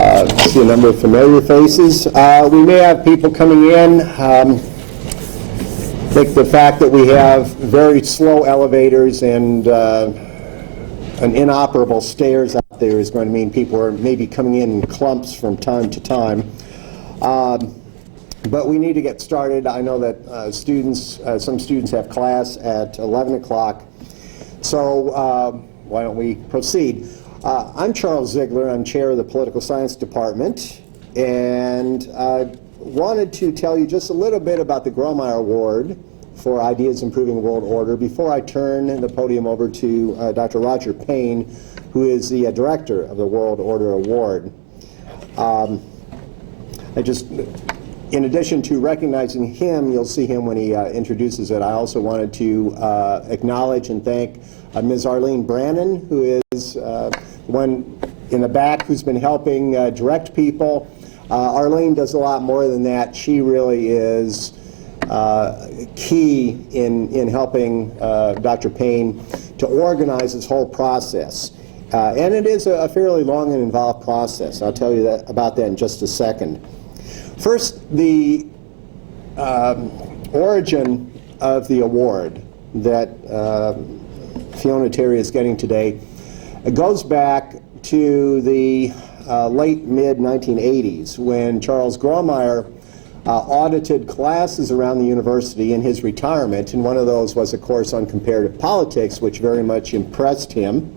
See a number of familiar faces. We may have people coming in. I think the fact that we have very slow elevators and an inoperable stairs out there is going to mean people are maybe coming in clumps from time to time. But we need to get started. I know that some students have class at 11 o'clock. So why don't we proceed? I'm Charles Ziegler. I'm chair of the Political Science Department, and I wanted to tell you just a little bit about the Grawemeyer Award for Ideas Improving the World Order before I turn the podium over to Dr. Roger Payne, who is the director of the World Order Award. In addition to recognizing him, you'll see him when he introduces it, I also wanted to acknowledge and thank Ms. Arlene Brannon, who is one in the back who's been helping direct people. Arlene does a lot more than that. She really is key in helping Dr. Payne to organize this whole process. And it is a fairly long and involved process. I'll tell you about that in just a second. First, the origin of the award that Fiona Terry is getting today, it goes back to the late mid-1980s when Charles Grawemeyer audited classes around the university in his retirement, and one of those was a course on comparative politics, which very much impressed him.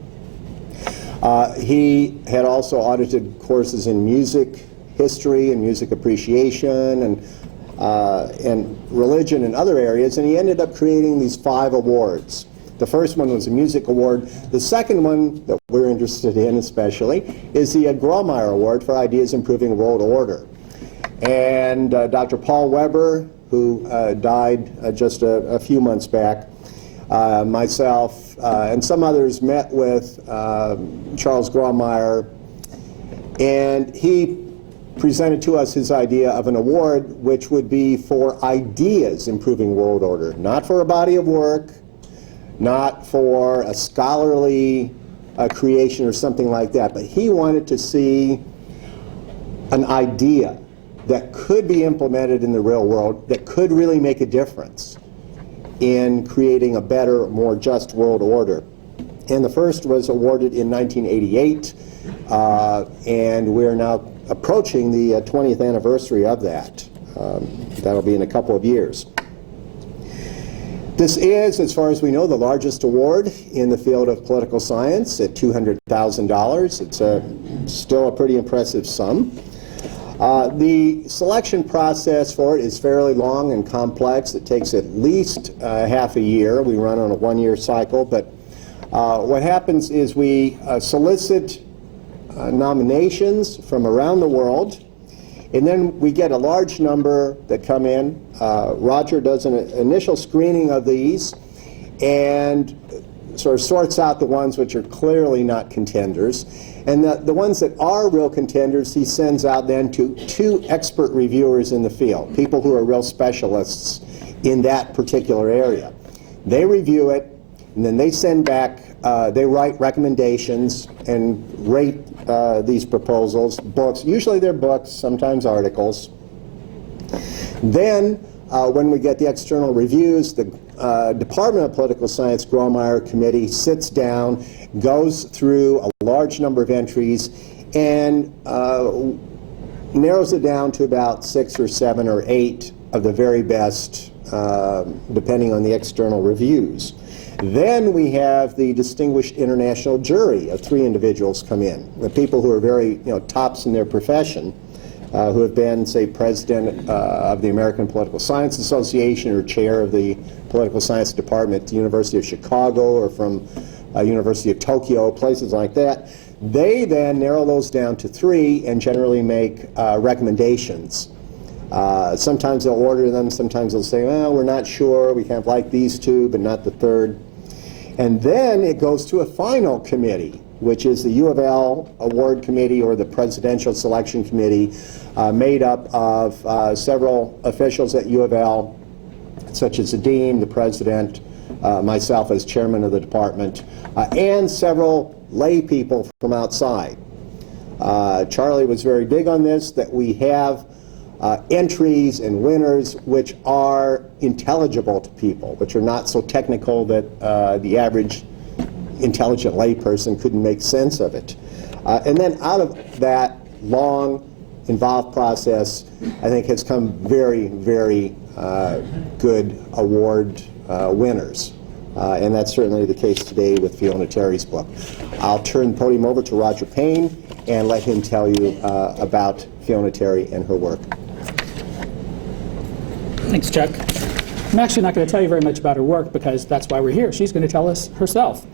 He had also audited courses in music history and music appreciation and religion and other areas, and he ended up creating these 5 awards. The first one was a music award. The second one that we're interested in especially is the Grawemeyer Award for Ideas Improving the World Order. And Dr. Paul Weber, who died just a few months back, myself, and some others met with Charles Grawemeyer, and he presented to us his idea of an award which would be for ideas improving world order, not for a body of work, not for a scholarly creation or something like that, but he wanted to see an idea that could be implemented in the real world, that could really make a difference in creating a better, more just world order. And the first was awarded in 1988, and we're now approaching the 20th anniversary of that. That'll be in a couple of years. This is, as far as we know, the largest award in the field of political science at $200,000. It's still a pretty impressive sum. The selection process for it is fairly long and complex. It takes at least half a year. We run on a 1-year cycle, but what happens is we solicit nominations from around the world, and then we get a large number that come in. Roger does an initial screening of these and sort of sorts out the ones which are clearly not contenders. And the ones that are real contenders, he sends out then to 2 expert reviewers in the field, people who are real specialists in that particular area. They review it, and then they send back, they write recommendations and rate these proposals, books. Usually they're books, sometimes articles. Then, when we get the external reviews, the Department of Political Science Grawemeyer Committee sits down, goes through a large number of entries, and narrows it down to about 6 or 7 or 8 of the very best, depending on the external reviews. Then we have the distinguished international jury of 3 individuals come in, the people who are very, tops in their profession, who have been, say, president of the American Political Science Association or chair of the Political Science Department at the University of Chicago or from University of Tokyo, places like that. They then narrow those down to 3 and generally make recommendations. Sometimes they'll order them, sometimes they'll say, well, we're not sure, we kind of like these 2, but not the 3rd. And then it goes to a final committee, which is the U of L Award Committee or the Presidential Selection Committee, made up of several officials at U of L, such as the dean, the president, myself as chairman of the department, and several lay people from outside. Charlie was very big on this, that we have entries and winners which are intelligible to people, which are not so technical that the average intelligent layperson couldn't make sense of it. And then out of that long, involved process, I think has come very, very good award winners. And that's certainly the case today with Fiona Terry's book. I'll turn the podium over to Roger Payne and let him tell you about Fiona Terry and her work. Thanks, Chuck. I'm actually not going to tell you very much about her work because that's why we're here. She's going to tell us herself.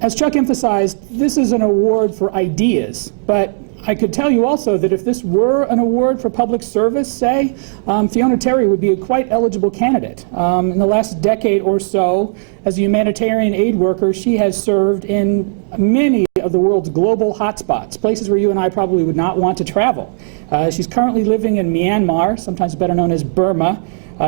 As Chuck emphasized, this is an award for ideas, but I could tell you also that if this were an award for public service, say, Fiona Terry would be a quite eligible candidate. In the last decade or so, as a humanitarian aid worker, she has served in many of the world's global hotspots, places where you and I probably would not want to travel. She's currently living in Myanmar, sometimes better known as Burma.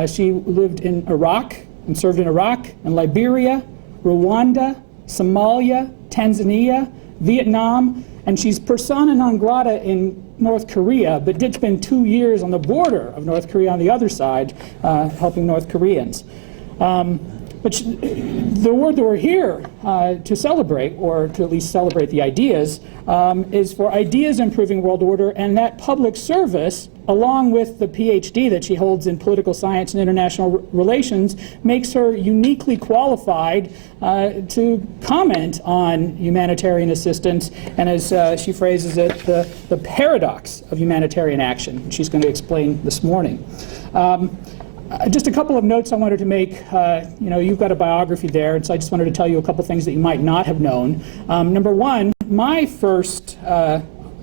She lived in Iraq and served in Iraq and Liberia, Rwanda, Somalia, Tanzania, Vietnam, and she's persona non grata in North Korea, but did spend 2 years on the border of North Korea on the other side, helping North Koreans. But the award that we're here to celebrate, or to at least celebrate the ideas, is for ideas improving world order, and that public service, along with the PhD that she holds in political science and international relations, makes her uniquely qualified to comment on humanitarian assistance, and as she phrases it, the paradox of humanitarian action, which she's going to explain this morning. Just a couple of notes I wanted to make. You've got a biography there, and so I just wanted to tell you a couple things that you might not have known. Number one, my first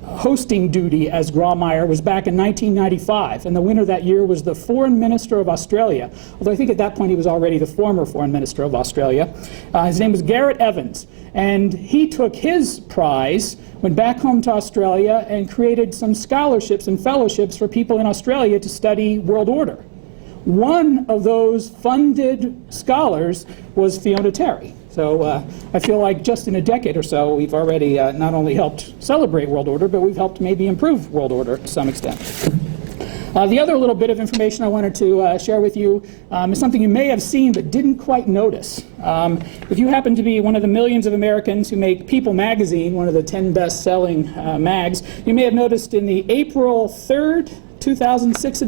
hosting duty as Grawemeyer was back in 1995, and the winner that year was the Foreign Minister of Australia, although I think at that point he was already the former Foreign Minister of Australia. His name was Garrett Evans, and he took his prize, went back home to Australia, and created some scholarships and fellowships for people in Australia to study world order. One of those funded scholars was Fiona Terry. So I feel like just in a decade or so, we've already not only helped celebrate world order, but we've helped maybe improve world order to some extent. The other little bit of information I wanted to share with you is something you may have seen but didn't quite notice. If you happen to be one of the millions of Americans who make People magazine, one of the 10 best-selling mags, you may have noticed in the April 3rd, 2006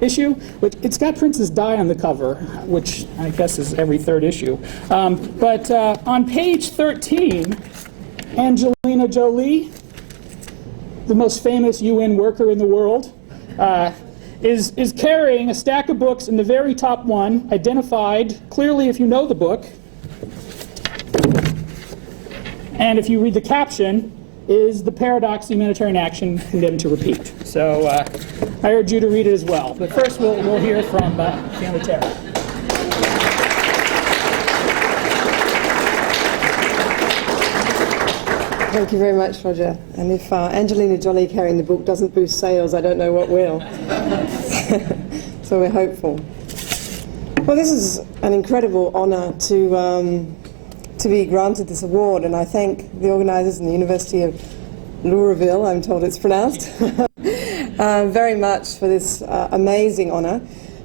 issue, which it's got Princess Di on the cover, which I guess is every third issue. But on page 13, Angelina Jolie, the most famous UN worker in the world, is carrying a stack of books, and the very top one, identified clearly if you know the book, and if you read the caption, is The Paradox of Humanitarian Action, Condemned to Repeat. So I urge you to read it as well. But first we'll hear from Fiona Terry. Thank you very much, Roger. And if Angelina Jolie carrying the book doesn't boost sales, I don't know what will. So we're hopeful. Well, this is an incredible honour to be granted this award, and I thank the organisers and the University of Louisville, I'm told it's pronounced, very much for this amazing honour.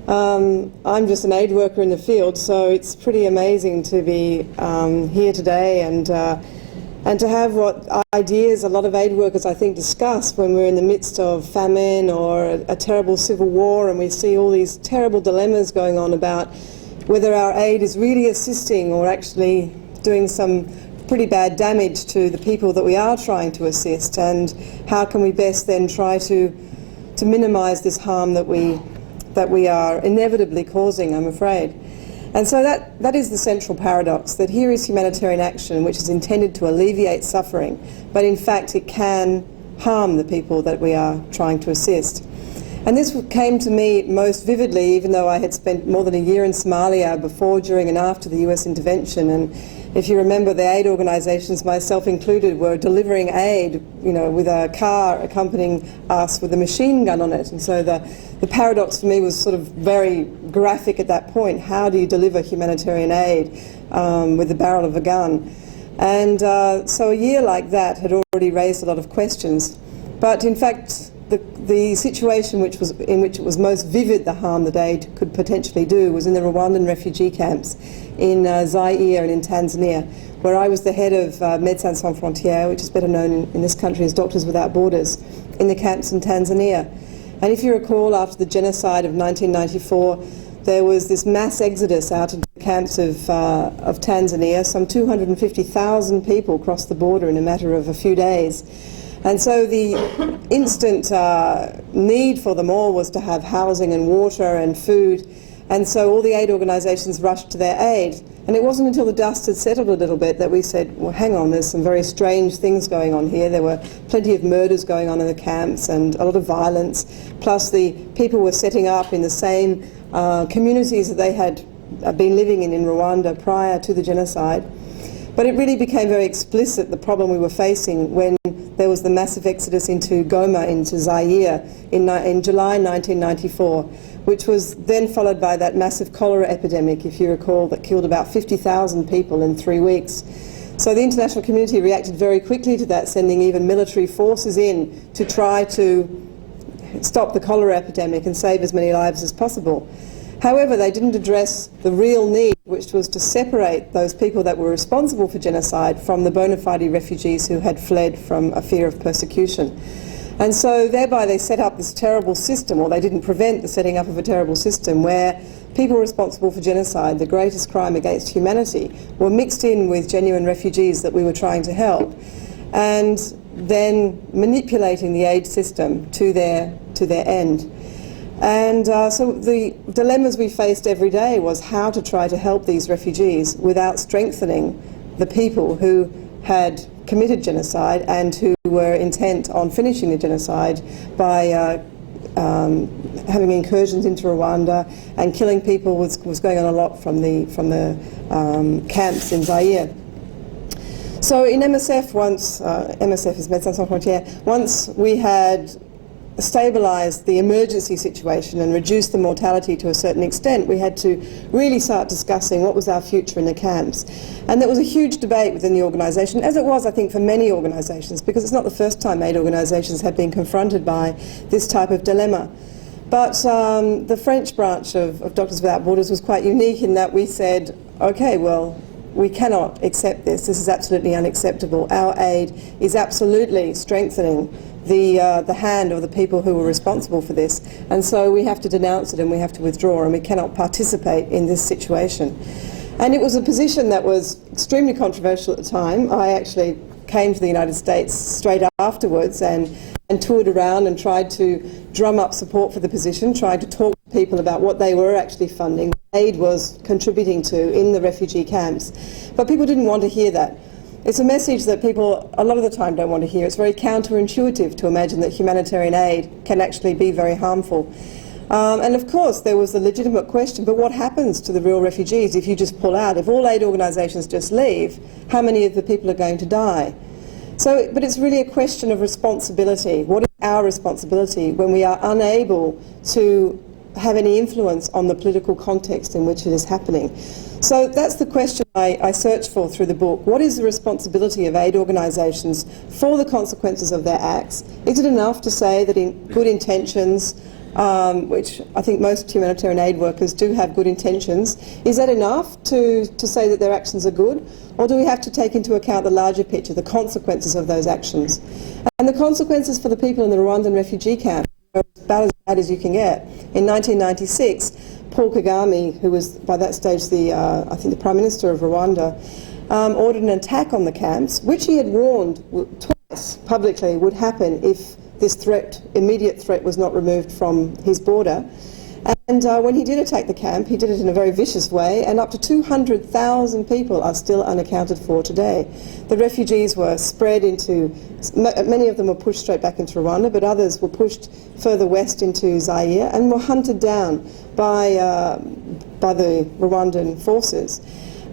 I'm just an aid worker in the field, so it's pretty amazing to be here today and to have what ideas a lot of aid workers, I think, discuss when we're in the midst of famine or a terrible civil war, and we see all these terrible dilemmas going on about whether our aid is really assisting or actually doing some pretty bad damage to the people that we are trying to assist, and how can we best then try to minimise this harm that we are inevitably causing, I'm afraid. And so that is the central paradox, that here is humanitarian action which is intended to alleviate suffering, but in fact it can harm the people that we are trying to assist. And this came to me most vividly, even though I had spent more than a year in Somalia before, during and after the US intervention. And if you remember, the aid organisations, myself included, were delivering aid, with a car accompanying us with a machine gun on it. And so the paradox for me was sort of very graphic at that point. How do you deliver humanitarian aid with the barrel of a gun? And so a year like that had already raised a lot of questions. But in fact, the situation in which it was most vivid, the harm that aid could potentially do, was in the Rwandan refugee camps in Zaire and in Tanzania, where I was the head of Médecins Sans Frontières, which is better known in this country as Doctors Without Borders, in the camps in Tanzania. And if you recall, after the genocide of 1994, there was this mass exodus out into the camps of Tanzania. Some 250,000 people crossed the border in a matter of a few days. And so the instant need for them all was to have housing and water and food. And so all the aid organisations rushed to their aid. And it wasn't until the dust had settled a little bit that we said, well, hang on, there's some very strange things going on here. There were plenty of murders going on in the camps and a lot of violence. Plus the people were setting up in the same communities that they had been living in Rwanda prior to the genocide. But it really became very explicit, the problem we were facing, when there was the massive exodus into Goma, into Zaire, in July 1994, which was then followed by that massive cholera epidemic, if you recall, that killed about 50,000 people in 3 weeks. So the international community reacted very quickly to that, sending even military forces in to try to stop the cholera epidemic and save as many lives as possible. However, they didn't address the real need, which was to separate those people that were responsible for genocide from the bona fide refugees who had fled from a fear of persecution. And so thereby they set up this terrible system, or they didn't prevent the setting up of a terrible system, where people responsible for genocide, the greatest crime against humanity, were mixed in with genuine refugees that we were trying to help, and then manipulating the aid system to their end. And so the dilemmas we faced every day was how to try to help these refugees without strengthening the people who had committed genocide and who were intent on finishing the genocide by having incursions into Rwanda and killing people was going on a lot from the camps in Zaire. So in MSF, MSF is Médecins Sans Frontières, once we had stabilised the emergency situation and reduced the mortality to a certain extent, we had to really start discussing what was our future in the camps. And there was a huge debate within the organisation, as it was, I think, for many organisations, because it's not the first time aid organisations have been confronted by this type of dilemma. But the French branch of Doctors Without Borders was quite unique in that we said, okay, well, we cannot accept this. This is absolutely unacceptable. Our aid is absolutely strengthening the hand of the people who were responsible for this, and so we have to denounce it and we have to withdraw, and we cannot participate in this situation. And it was a position that was extremely controversial at the time. I actually came to the United States straight afterwards and toured around and tried to drum up support for the position, tried to talk to people about what they were actually funding, what aid was contributing to in the refugee camps. But people didn't want to hear that. It's a message that people a lot of the time don't want to hear. It's very counterintuitive to imagine that humanitarian aid can actually be very harmful. And of course there was the legitimate question, but what happens to the real refugees if you just pull out? If all aid organisations just leave, how many of the people are going to die? So, but it's really a question of responsibility. What is our responsibility when we are unable to have any influence on the political context in which it is happening? So that's the question I searched for through the book. What is the responsibility of aid organisations for the consequences of their acts? Is it enough to say that in good intentions, which I think most humanitarian aid workers do have good intentions, is that enough to say that their actions are good? Or do we have to take into account the larger picture, the consequences of those actions? And the consequences for the people in the Rwandan refugee camp are about as bad as you can get. In 1996, Paul Kagame, who was by that stage I think the Prime Minister of Rwanda, ordered an attack on the camps, which he had warned twice publicly would happen if this immediate threat was not removed from his border. And when he did attack the camp, he did it in a very vicious way, and up to 200,000 people are still unaccounted for today. The refugees were spread into, many of them were pushed straight back into Rwanda, but others were pushed further west into Zaire and were hunted down by the Rwandan forces.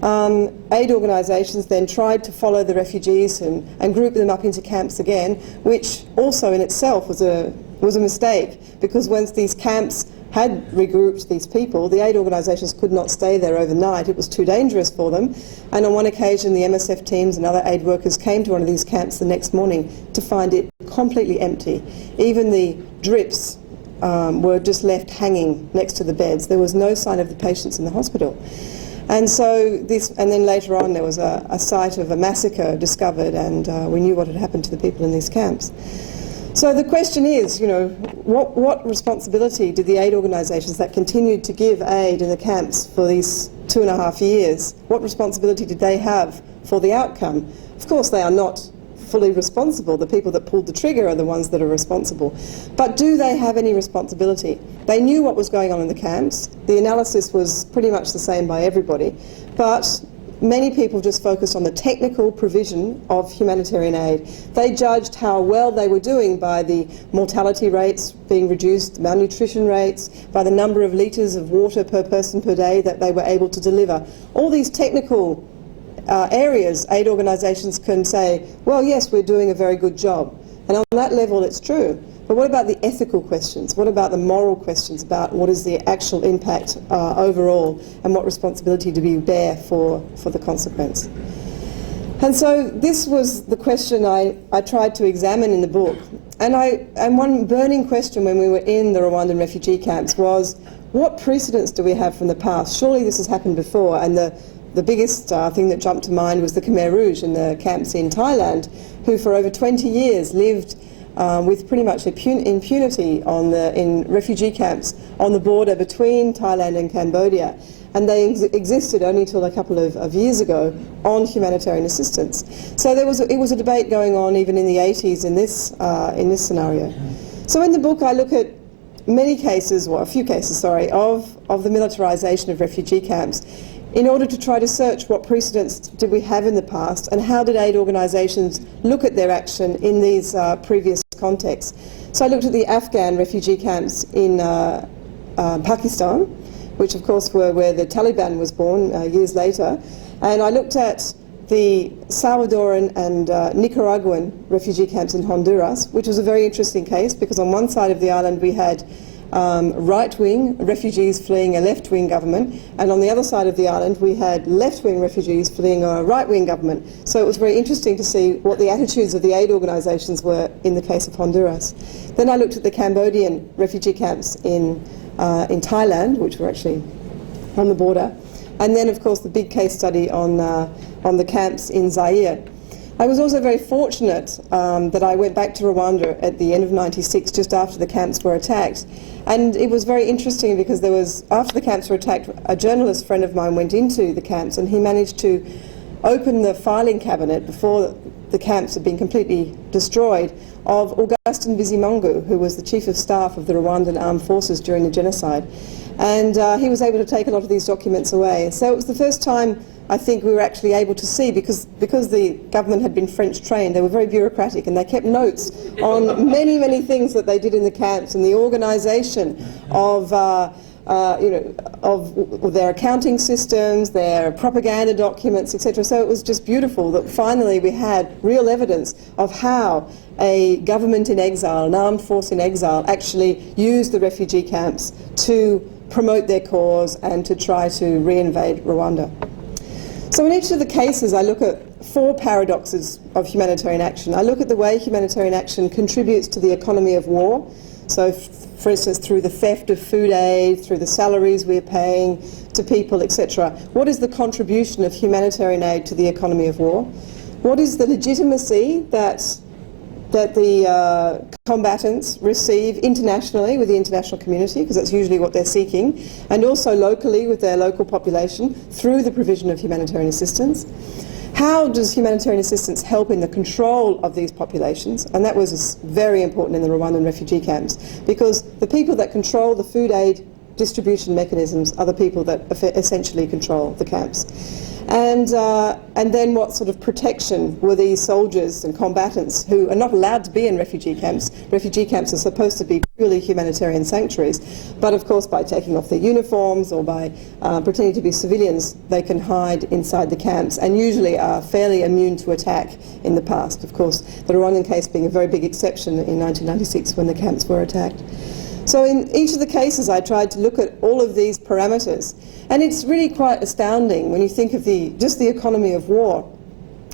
Aid organisations then tried to follow the refugees and group them up into camps again, which also in itself was a mistake, because once these camps had regrouped these people. The aid organisations could not stay there overnight. It was too dangerous for them. And on one occasion, the MSF teams and other aid workers came to one of these camps the next morning to find it completely empty. Even the drips were just left hanging next to the beds. There was no sign of the patients in the hospital. And so and then later on there was a site of a massacre discovered, and we knew what had happened to the people in these camps. So the question is, what responsibility did the aid organisations that continued to give aid in the camps for these 2.5 years, what responsibility did they have for the outcome? Of course, they are not fully responsible. The people that pulled the trigger are the ones that are responsible. But do they have any responsibility? They knew what was going on in the camps. The analysis was pretty much the same by everybody. But many people just focused on the technical provision of humanitarian aid. They judged how well they were doing by the mortality rates being reduced, malnutrition rates, by the number of litres of water per person per day that they were able to deliver. All these technical areas, aid organisations can say, well, yes, we're doing a very good job. And on that level, it's true. But what about the ethical questions? What about the moral questions about what is the actual impact overall, and what responsibility do we bear for the consequence? And so this was the question I tried to examine in the book. And one burning question when we were in the Rwandan refugee camps was, what precedents do we have from the past? Surely this has happened before. And the biggest thing that jumped to mind was the Khmer Rouge in the camps in Thailand, who for over 20 years lived with pretty much impunity in refugee camps on the border between Thailand and Cambodia. And they existed only until a couple of years ago on humanitarian assistance. So it was a debate going on even in the 80s in this scenario. So in the book I look at many cases, or a few cases, sorry, of the militarisation of refugee camps, in order to try to search what precedents did we have in the past, and how did aid organisations look at their action in these previous contexts. So I looked at the Afghan refugee camps in Pakistan, which of course were where the Taliban was born years later, and I looked at the Salvadoran and Nicaraguan refugee camps in Honduras, which was a very interesting case because on one side of the island we had right-wing refugees fleeing a left-wing government, and on the other side of the island we had left-wing refugees fleeing a right-wing government. So it was very interesting to see what the attitudes of the aid organisations were in the case of Honduras. Then I looked at the Cambodian refugee camps in Thailand, which were actually on the border, and then of course the big case study on the camps in Zaire. I was also very fortunate that I went back to Rwanda at the end of '96, just after the camps were attacked. And it was very interesting because after the camps were attacked, a journalist friend of mine went into the camps and he managed to open the filing cabinet before the camps had been completely destroyed of Augustin Bizimungu, who was the chief of staff of the Rwandan armed forces during the genocide. And he was able to take a lot of these documents away. So it was the first time I think we were actually able to see, because the government had been French trained, they were very bureaucratic and they kept notes on many, many things that they did in the camps and the organisation of their accounting systems, their propaganda documents, etc. So it was just beautiful that finally we had real evidence of how a government in exile, an armed force in exile, actually used the refugee camps to promote their cause and to try to reinvade Rwanda. So in each of the cases I look at 4 paradoxes of humanitarian action. I look at the way humanitarian action contributes to the economy of war. So for instance, through the theft of food aid, through the salaries we're paying to people, etc. What is the contribution of humanitarian aid to the economy of war? What is the legitimacy that the combatants receive internationally with the international community, because that's usually what they're seeking, and also locally with their local population through the provision of humanitarian assistance? How does humanitarian assistance help in the control of these populations? And that was very important in the Rwandan refugee camps, because the people that control the food aid distribution mechanisms are the people that essentially control the camps. And then what sort of protection were these soldiers and combatants who are not allowed to be in refugee camps? Refugee camps are supposed to be purely humanitarian sanctuaries, but of course by taking off their uniforms or by pretending to be civilians, they can hide inside the camps and usually are fairly immune to attack in the past. Of course, the Rwandan case being a very big exception in 1996 when the camps were attacked. So in each of the cases I tried to look at all of these parameters, and it's really quite astounding when you think of just the economy of war,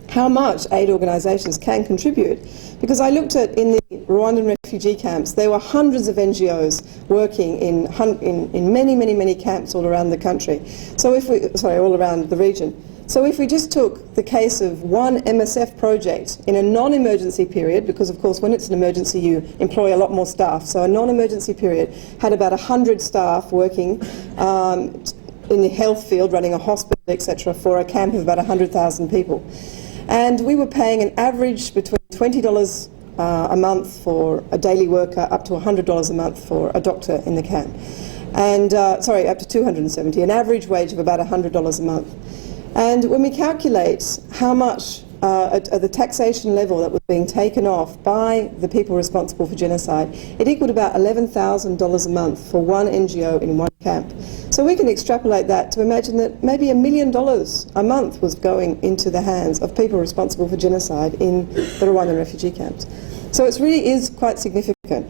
how much aid organisations can contribute. Because I looked at, in the Rwandan refugee camps, there were hundreds of NGOs working in many, many, many camps all around the country. So all around the region. So if we just took the case of one MSF project in a non-emergency period, because of course when it's an emergency you employ a lot more staff, so a non-emergency period had about 100 staff working in the health field, running a hospital, etc., for a camp of about 100,000 people. And we were paying an average between $20 a month for a daily worker up to $100 a month for a doctor in the camp. And, up to $270, an average wage of about $100 a month. And when we calculate how much at the taxation level that was being taken off by the people responsible for genocide, it equaled about $11,000 a month for one NGO in one camp. So we can extrapolate that to imagine that maybe $1 million a month was going into the hands of people responsible for genocide in the Rwandan refugee camps. So it really is quite significant.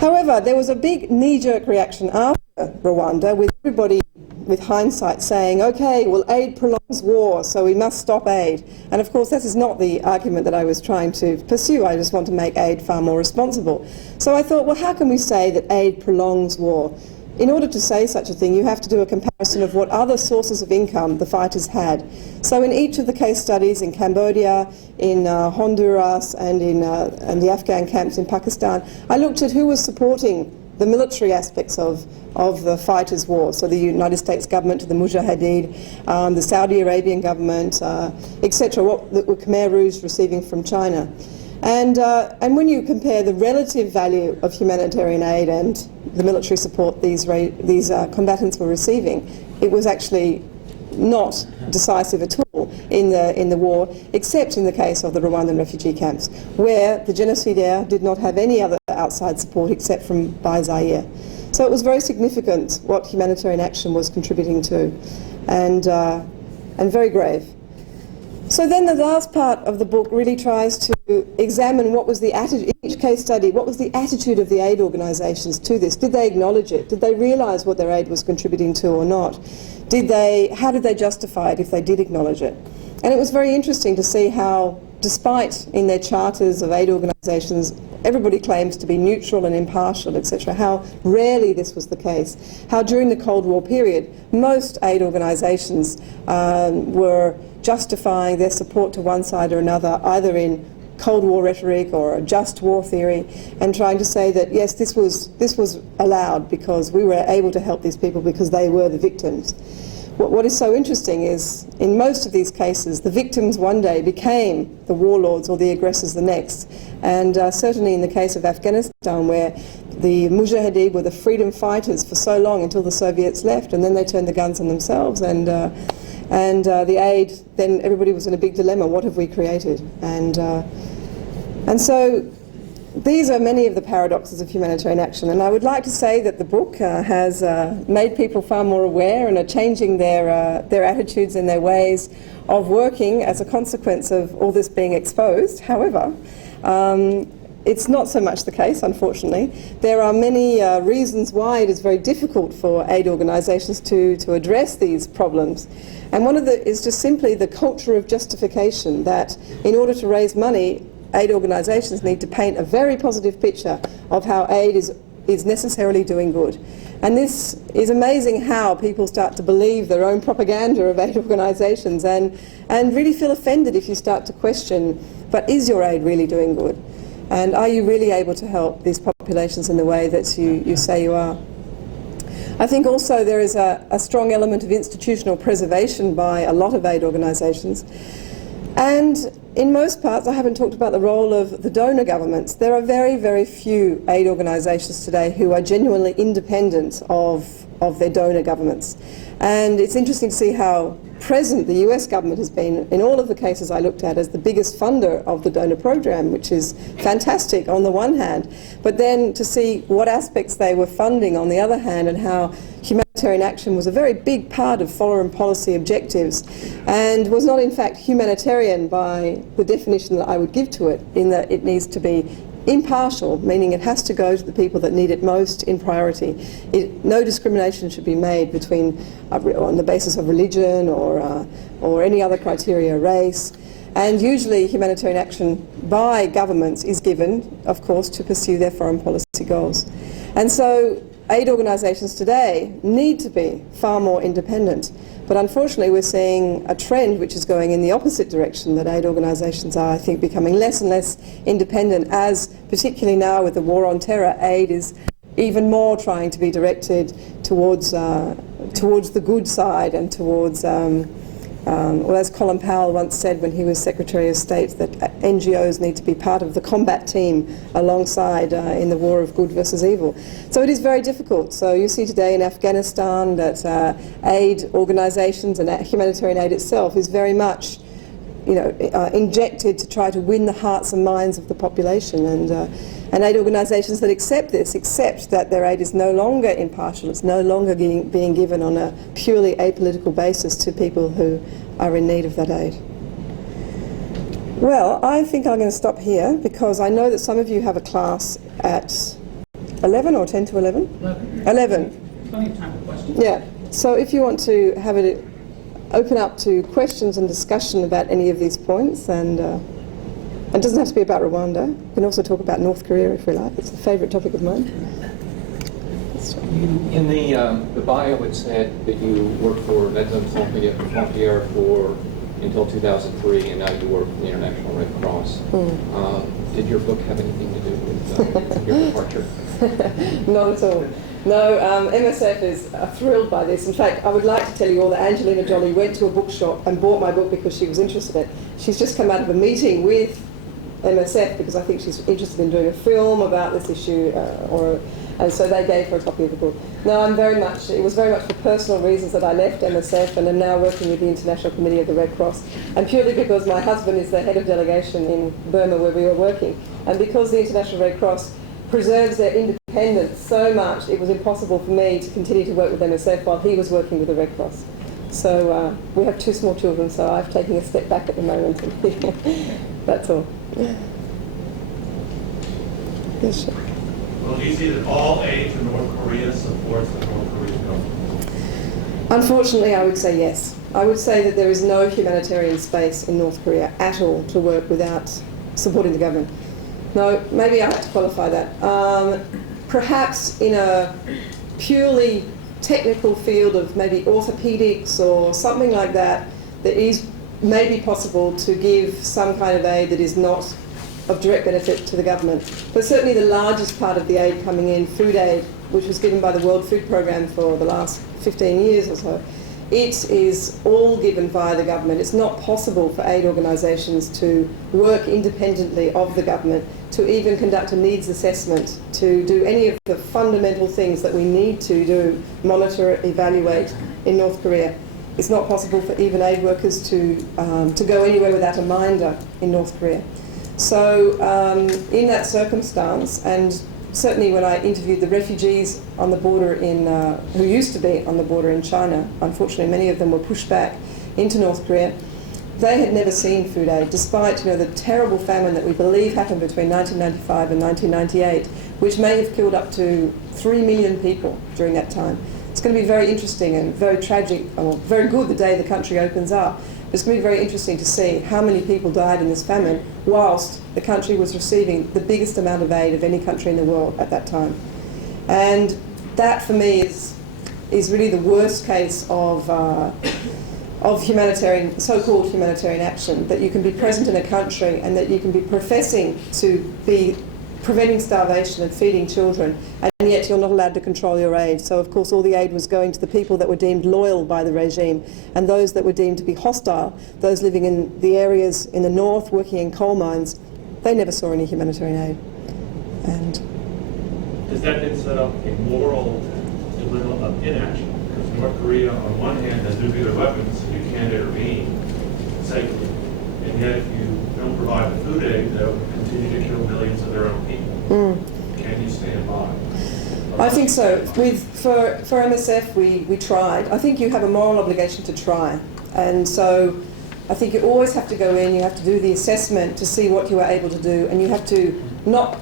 However, there was a big knee-jerk reaction after Rwanda, with everybody with hindsight saying, okay, well, aid prolongs war, so we must stop aid. And of course, this is not the argument that I was trying to pursue. I just want to make aid far more responsible. So I thought, well, how can we say that aid prolongs war? In order to say such a thing, you have to do a comparison of what other sources of income the fighters had. So in each of the case studies in Cambodia, in Honduras, and in the Afghan camps in Pakistan, I looked at who was supporting the military aspects of the fighters' war. So the United States government, the Mujahideen, the Saudi Arabian government, etc., what the Khmer Rouge receiving from China. And when you compare the relative value of humanitarian aid and the military support these combatants were receiving, it was actually not decisive at all in the war, except in the case of the Rwandan refugee camps, where the genocidaire did not have any other outside support except from by Zaire. So it was very significant what humanitarian action was contributing to, and very grave. So then the last part of the book really tries to examine what was the attitude, in each case study, what was the attitude of the aid organisations to this? Did they acknowledge it? Did they realise what their aid was contributing to or not? How did they justify it if they did acknowledge it? And it was very interesting to see how, despite in their charters of aid organisations, everybody claims to be neutral and impartial, etc., how rarely this was the case. How during the Cold War period, most aid organisations were justifying their support to one side or another, either in Cold War rhetoric or a just war theory, and trying to say that, yes, this was allowed because we were able to help these people because they were the victims. What is so interesting is, in most of these cases, the victims one day became the warlords or the aggressors the next. And certainly in the case of Afghanistan, where the Mujahideen were the freedom fighters for so long until the Soviets left, and then they turned the guns on themselves, and the aid, then everybody was in a big dilemma. What have we created? And so these are many of the paradoxes of humanitarian action, and I would like to say that the book has made people far more aware and are changing their attitudes and their ways of working as a consequence of all this being exposed. However, it's not so much the case, unfortunately. There are many reasons why it is very difficult for aid organisations to address these problems. And one of them is just simply the culture of justification, that in order to raise money, aid organisations need to paint a very positive picture of how aid is necessarily doing good. And this is amazing how people start to believe their own propaganda of aid organisations and really feel offended if you start to question, but is your aid really doing good? And are you really able to help these populations in the way that you say you are? I think also there is a strong element of institutional preservation by a lot of aid organisations. And in most parts, I haven't talked about the role of the donor governments. There are very, very few aid organisations today who are genuinely independent of their donor governments. And it's interesting to see how present the US government has been in all of the cases I looked at as the biggest funder of the donor program, which is fantastic on the one hand, but then to see what aspects they were funding on the other hand, and how humanitarian action was a very big part of foreign policy objectives and was not in fact humanitarian by the definition that I would give to it, in that it needs to be impartial, meaning it has to go to the people that need it most in priority. No discrimination should be made between on the basis of religion or any other criteria, race. And usually humanitarian action by governments is given, of course, to pursue their foreign policy goals. And so aid organisations today need to be far more independent. But unfortunately, we're seeing a trend which is going in the opposite direction, that aid organisations are, I think, becoming less and less independent, as particularly now with the war on terror, aid is even more trying to be directed towards the good side and towards, well, as Colin Powell once said when he was Secretary of State, that NGOs need to be part of the combat team alongside in the war of good versus evil. So it is very difficult. So you see today in Afghanistan that aid organisations and humanitarian aid itself is very much, injected to try to win the hearts and minds of the population. And aid organisations that accept this accept that their aid is no longer impartial, it's no longer being given on a purely apolitical basis to people who are in need of that aid. Well, I think I'm going to stop here because I know that some of you have a class at 11 or 10 to 11? 11. Plenty of time for questions. Yeah, so if you want to have it open up to questions and discussion about any of these points, and it doesn't have to be about Rwanda. We can also talk about North Korea if we like. It's a favourite topic of mine. In the bio, it said that you worked for Médecins Sans Frontières until 2003, and now you work for the International Red Cross. Did your book have anything to do with your departure? Not at all. No, MSF is thrilled by this. In fact, I would like to tell you all that Angelina Jolie went to a bookshop and bought my book because she was interested in it. She's just come out of a meeting with MSF because I think she's interested in doing a film about this issue, and so they gave her a copy of the book. No, it was very much for personal reasons that I left MSF and am now working with the International Committee of the Red Cross, and purely because my husband is the head of delegation in Burma where we were working, and because the International Red Cross preserves their independence so much, it was impossible for me to continue to work with MSF while he was working with the Red Cross. So we have 2 small children, so I've taken a step back at the moment. That's all. Yes, sure. Well, do you see that all aid to North Korea supports the North Korean government? Unfortunately, I would say yes. I would say that there is no humanitarian space in North Korea at all to work without supporting the government. No, maybe I have to qualify that. Perhaps in a purely technical field of maybe orthopedics or something like that, that is maybe possible to give some kind of aid that is not of direct benefit to the government. But certainly the largest part of the aid coming in, food aid, which was given by the World Food Programme for the last 15 years or so, it is all given via the government. It's not possible for aid organisations to work independently of the government, to even conduct a needs assessment, to do any of the fundamental things that we need to do, monitor, evaluate in North Korea. It's not possible for even aid workers to go anywhere without a minder in North Korea. So in that circumstance, and certainly when I interviewed the refugees on the border who used to be on the border in China, unfortunately many of them were pushed back into North Korea, they had never seen food aid, despite the terrible famine that we believe happened between 1995 and 1998, which may have killed up to 3 million people during that time. It's going to be very interesting and very tragic, or very good the day the country opens up. It's going to be very interesting to see how many people died in this famine whilst the country was receiving the biggest amount of aid of any country in the world at that time. And that for me is really the worst case of humanitarian, so-called humanitarian action, that you can be present in a country and that you can be professing to be preventing starvation and feeding children, and yet you're not allowed to control your aid. So of course all the aid was going to the people that were deemed loyal by the regime, and those that were deemed to be hostile, those living in the areas in the north working in coal mines, they never saw any humanitarian aid. And does that then set up a moral dilemma of inaction? Because North Korea on one hand has nuclear weapons, so you can't intervene safely, and yet if you don't provide the food aid, they'll continue to kill millions of their own people. Can you stand by? I think so. For MSF, we tried. I think you have a moral obligation to try. And so I think you always have to go in, you have to do the assessment to see what you are able to do, and you have to not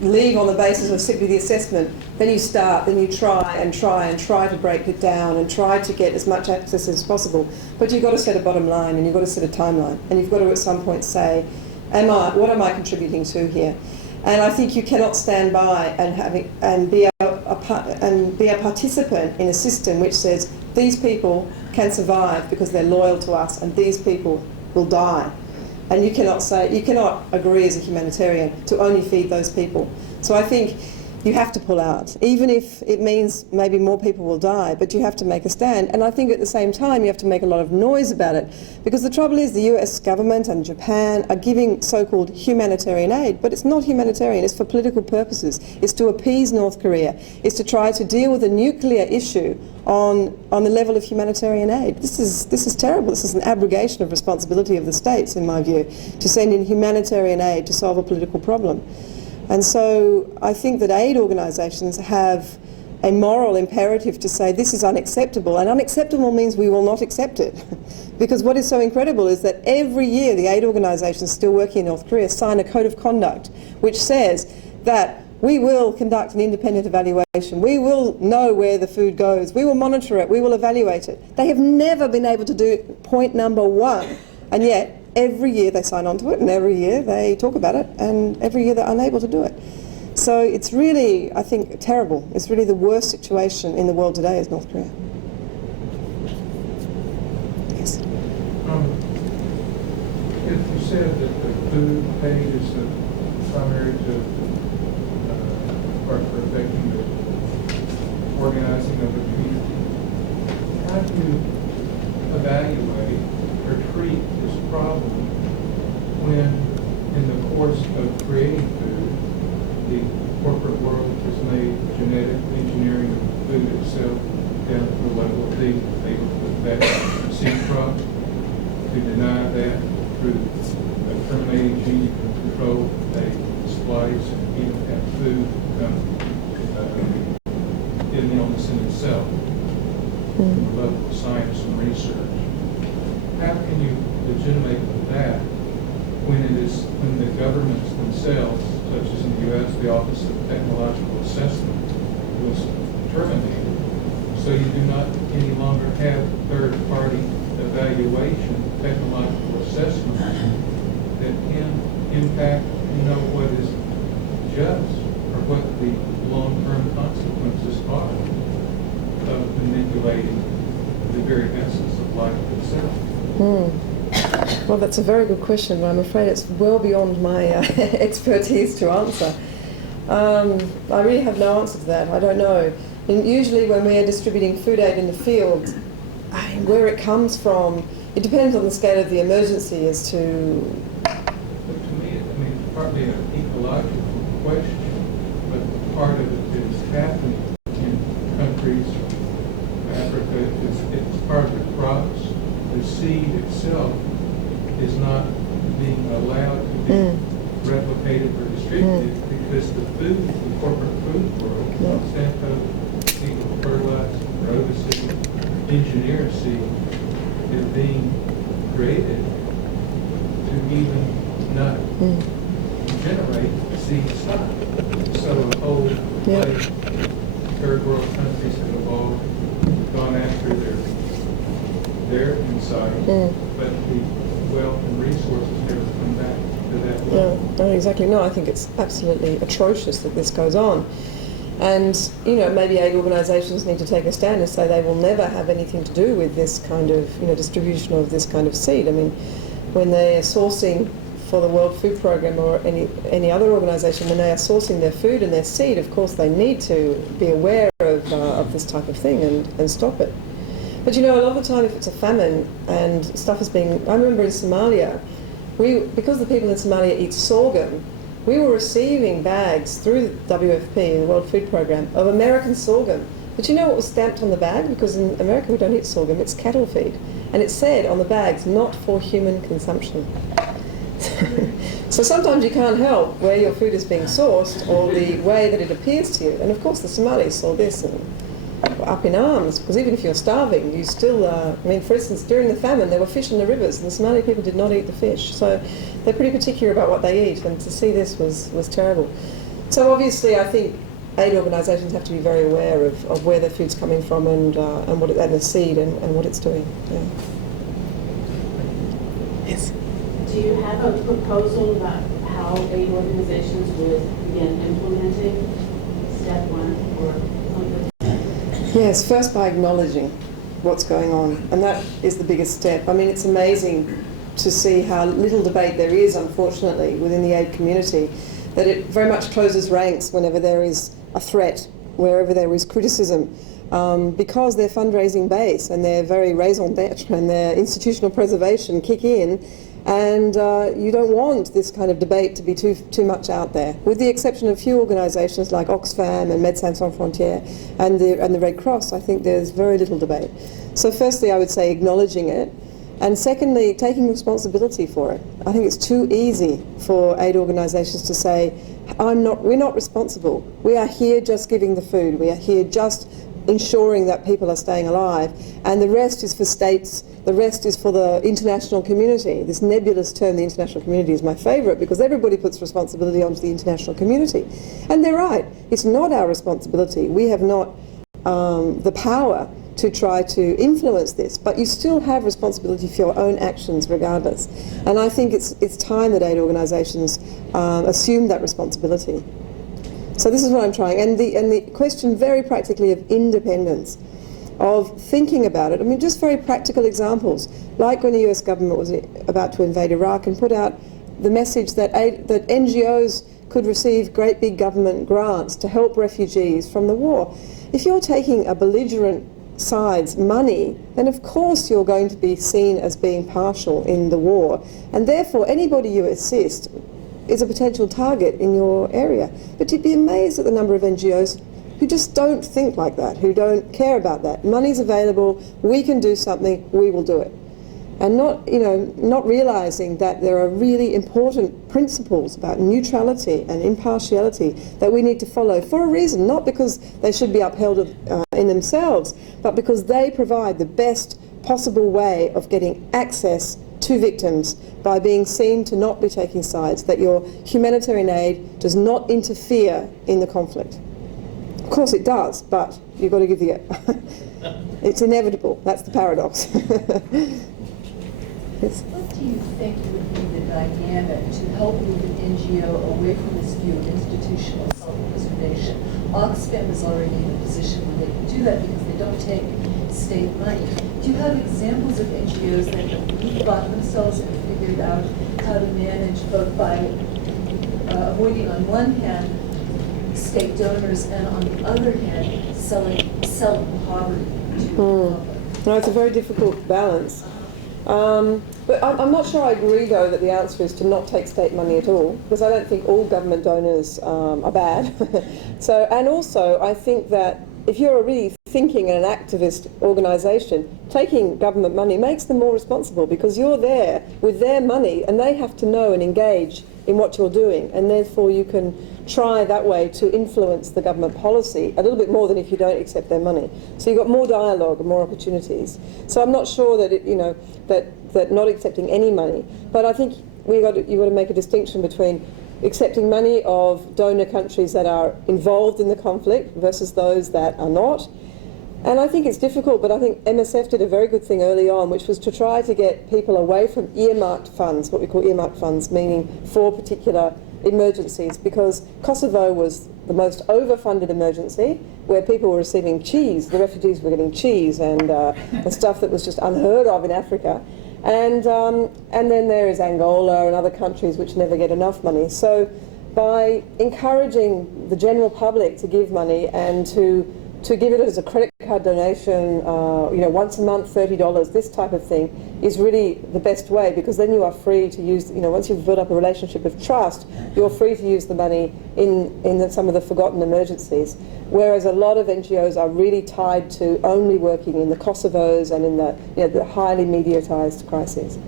leave on the basis of simply the assessment, then you start, then you try and try and try to break it down and try to get as much access as possible. But you've got to set a bottom line and you've got to set a timeline. And you've got to at some point say, what am I contributing to here? And I think you cannot stand by and be a participant in a system which says these people can survive because they're loyal to us and these people will die. And you cannot agree as a humanitarian to only feed those people. So I think you have to pull out, even if it means maybe more people will die, but you have to make a stand. And I think at the same time you have to make a lot of noise about it, because the trouble is the US government and Japan are giving so-called humanitarian aid, but it's not humanitarian, it's for political purposes. It's to appease North Korea. It's to try to deal with a nuclear issue on the level of humanitarian aid. This is terrible. This is an abrogation of responsibility of the states, in my view, to send in humanitarian aid to solve a political problem. And so I think that aid organisations have a moral imperative to say this is unacceptable, and unacceptable means we will not accept it. Because what is so incredible is that every year the aid organisations still working in North Korea sign a code of conduct which says that we will conduct an independent evaluation, we will know where the food goes, we will monitor it, we will evaluate it. They have never been able to do point number one, and yet every year they sign on to it, and every year they talk about it, and every year they're unable to do it. So it's really, I think, terrible. It's really the worst situation in the world today is North Korea. Yes? If you said that the food aid is the primary part for affecting the organizing of the community, how do you evaluate or treat this problem when, in the course of creating food, the corporate world has made genetic engineering of food itself down to the level of being able to put back seed crops, to deny that through terminating gene control, they splice and even have food an illness in itself, from the level of science and research. How can you legitimate that when the governments themselves, such as in the U.S., the Office of Technological Assessment was terminated, so you do not any longer have third-party evaluation, technological assessment that can impact, what is just or what the long-term consequences are of manipulating the very essence of life itself? Well, that's a very good question, but I'm afraid it's well beyond my expertise to answer. I really have no answer to that. I don't know. And usually when we are distributing food aid in the field, where it comes from, it depends on the scale of the emergency as to... But to me, it's partly an ecological question, but part of it is happening in countries, Africa, it's part of the crops. The seed itself is not being allowed to be replicated or distributed because the corporate food world, Monsanto, Ziegler fertilizer, Roboseed, engineer seed, is being created to even not generate seed stock. So a whole third world countries have evolved, gone after their insight, but the wealth and resources never come back to that level. No, exactly. No, I think it's absolutely atrocious that this goes on. And, maybe aid organisations need to take a stand and say they will never have anything to do with this kind of, distribution of this kind of seed. I mean, when they are sourcing for the World Food Programme or any other organisation, when they are sourcing their food and their seed, of course they need to be aware of this type of thing and stop it. But a lot of the time if it's a famine and stuff is being... I remember in Somalia, because the people in Somalia eat sorghum, we were receiving bags through the WFP, the World Food Programme, of American sorghum. But you know what was stamped on the bag? Because in America we don't eat sorghum, it's cattle feed. And it said on the bags, not for human consumption. So sometimes you can't help where your food is being sourced or the way that it appears to you. And of course the Somalis saw this and were up in arms, because even if you're starving, you still, for instance, during the famine there were fish in the rivers and the Somali people did not eat the fish. So they're pretty particular about what they eat, and to see this was terrible. So obviously, I think aid organisations have to be very aware of where their food's coming from and what and the seed and what it's doing. Yeah. Yes. Do you have a proposal about how aid organizations would begin implementing step one or something? Yes, first by acknowledging what's going on, and that is the biggest step. I mean, it's amazing to see how little debate there is, unfortunately, within the aid community, that it very much closes ranks whenever there is a threat, wherever there is criticism, because their fundraising base and their very raison d'etre and their institutional preservation kick in, and you don't want this kind of debate to be too much out there. With the exception of a few organisations like Oxfam and Médecins Sans Frontières and the Red Cross, I think there's very little debate. So firstly, I would say acknowledging it, and secondly, taking responsibility for it. I think it's too easy for aid organisations to say, we're not responsible. We are here just giving the food. We are here just ensuring that people are staying alive, and the rest is for states, the rest is for the international community. This nebulous term, the international community, is my favourite because everybody puts responsibility onto the international community. And they're right, it's not our responsibility. We have not the power to try to influence this, but you still have responsibility for your own actions regardless. And I think it's time that aid organisations assume that responsibility. So this is what I'm trying. And the question very practically of independence, of thinking about it. I mean, just very practical examples, like when the US government was about to invade Iraq and put out the message that NGOs could receive great big government grants to help refugees from the war. If you're taking a belligerent side's money, then of course you're going to be seen as being partial in the war, and therefore anybody you assist is a potential target in your area. But you'd be amazed at the number of NGOs who just don't think like that, who don't care about that. Money's available, we can do something, we will do it. And not realising that there are really important principles about neutrality and impartiality that we need to follow for a reason, not because they should be upheld in themselves, but because they provide the best possible way of getting access to victims by being seen to not be taking sides, that your humanitarian aid does not interfere in the conflict. Of course it does, but you've got to give the... it's inevitable. That's the paradox. Yes. What do you think would be the dynamic to help move an NGO away from this view of institutional self-preservation? Oxfam is already in a position where they can do that because they don't take state money. Do you have examples of NGOs that have rethought themselves and figured out how to manage both by avoiding on one hand state donors and on the other hand selling poverty to the public? No, it's a very difficult balance. But I'm not sure I agree, though, that the answer is to not take state money at all, because I don't think all government donors are bad. And also, I think that if you're a really thinking and an activist organisation, taking government money makes them more responsible, because you're there with their money and they have to know and engage in what you're doing, and therefore you can try that way to influence the government policy a little bit more than if you don't accept their money. So you've got more dialogue and more opportunities. So I'm not sure that that not accepting any money, but I think you've got to make a distinction between accepting money of donor countries that are involved in the conflict versus those that are not. And I think it's difficult, but I think MSF did a very good thing early on, which was to try to get people away from earmarked funds, what we call earmarked funds, meaning for particular emergencies, because Kosovo was the most overfunded emergency, where people were receiving cheese, the refugees were getting cheese and stuff that was just unheard of in Africa. And then there is Angola and other countries which never get enough money. So by encouraging the general public to give money and to give it as a credit card donation, once a month, $30, this type of thing, is really the best way, because then you are free to use, once you've built up a relationship of trust, you're free to use the money in some of the forgotten emergencies. Whereas a lot of NGOs are really tied to only working in the Kosovos and in the highly mediatized crises.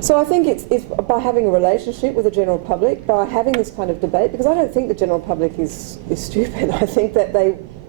So I think it's by having a relationship with the general public, by having this kind of debate, because I don't think the general public is stupid. I think that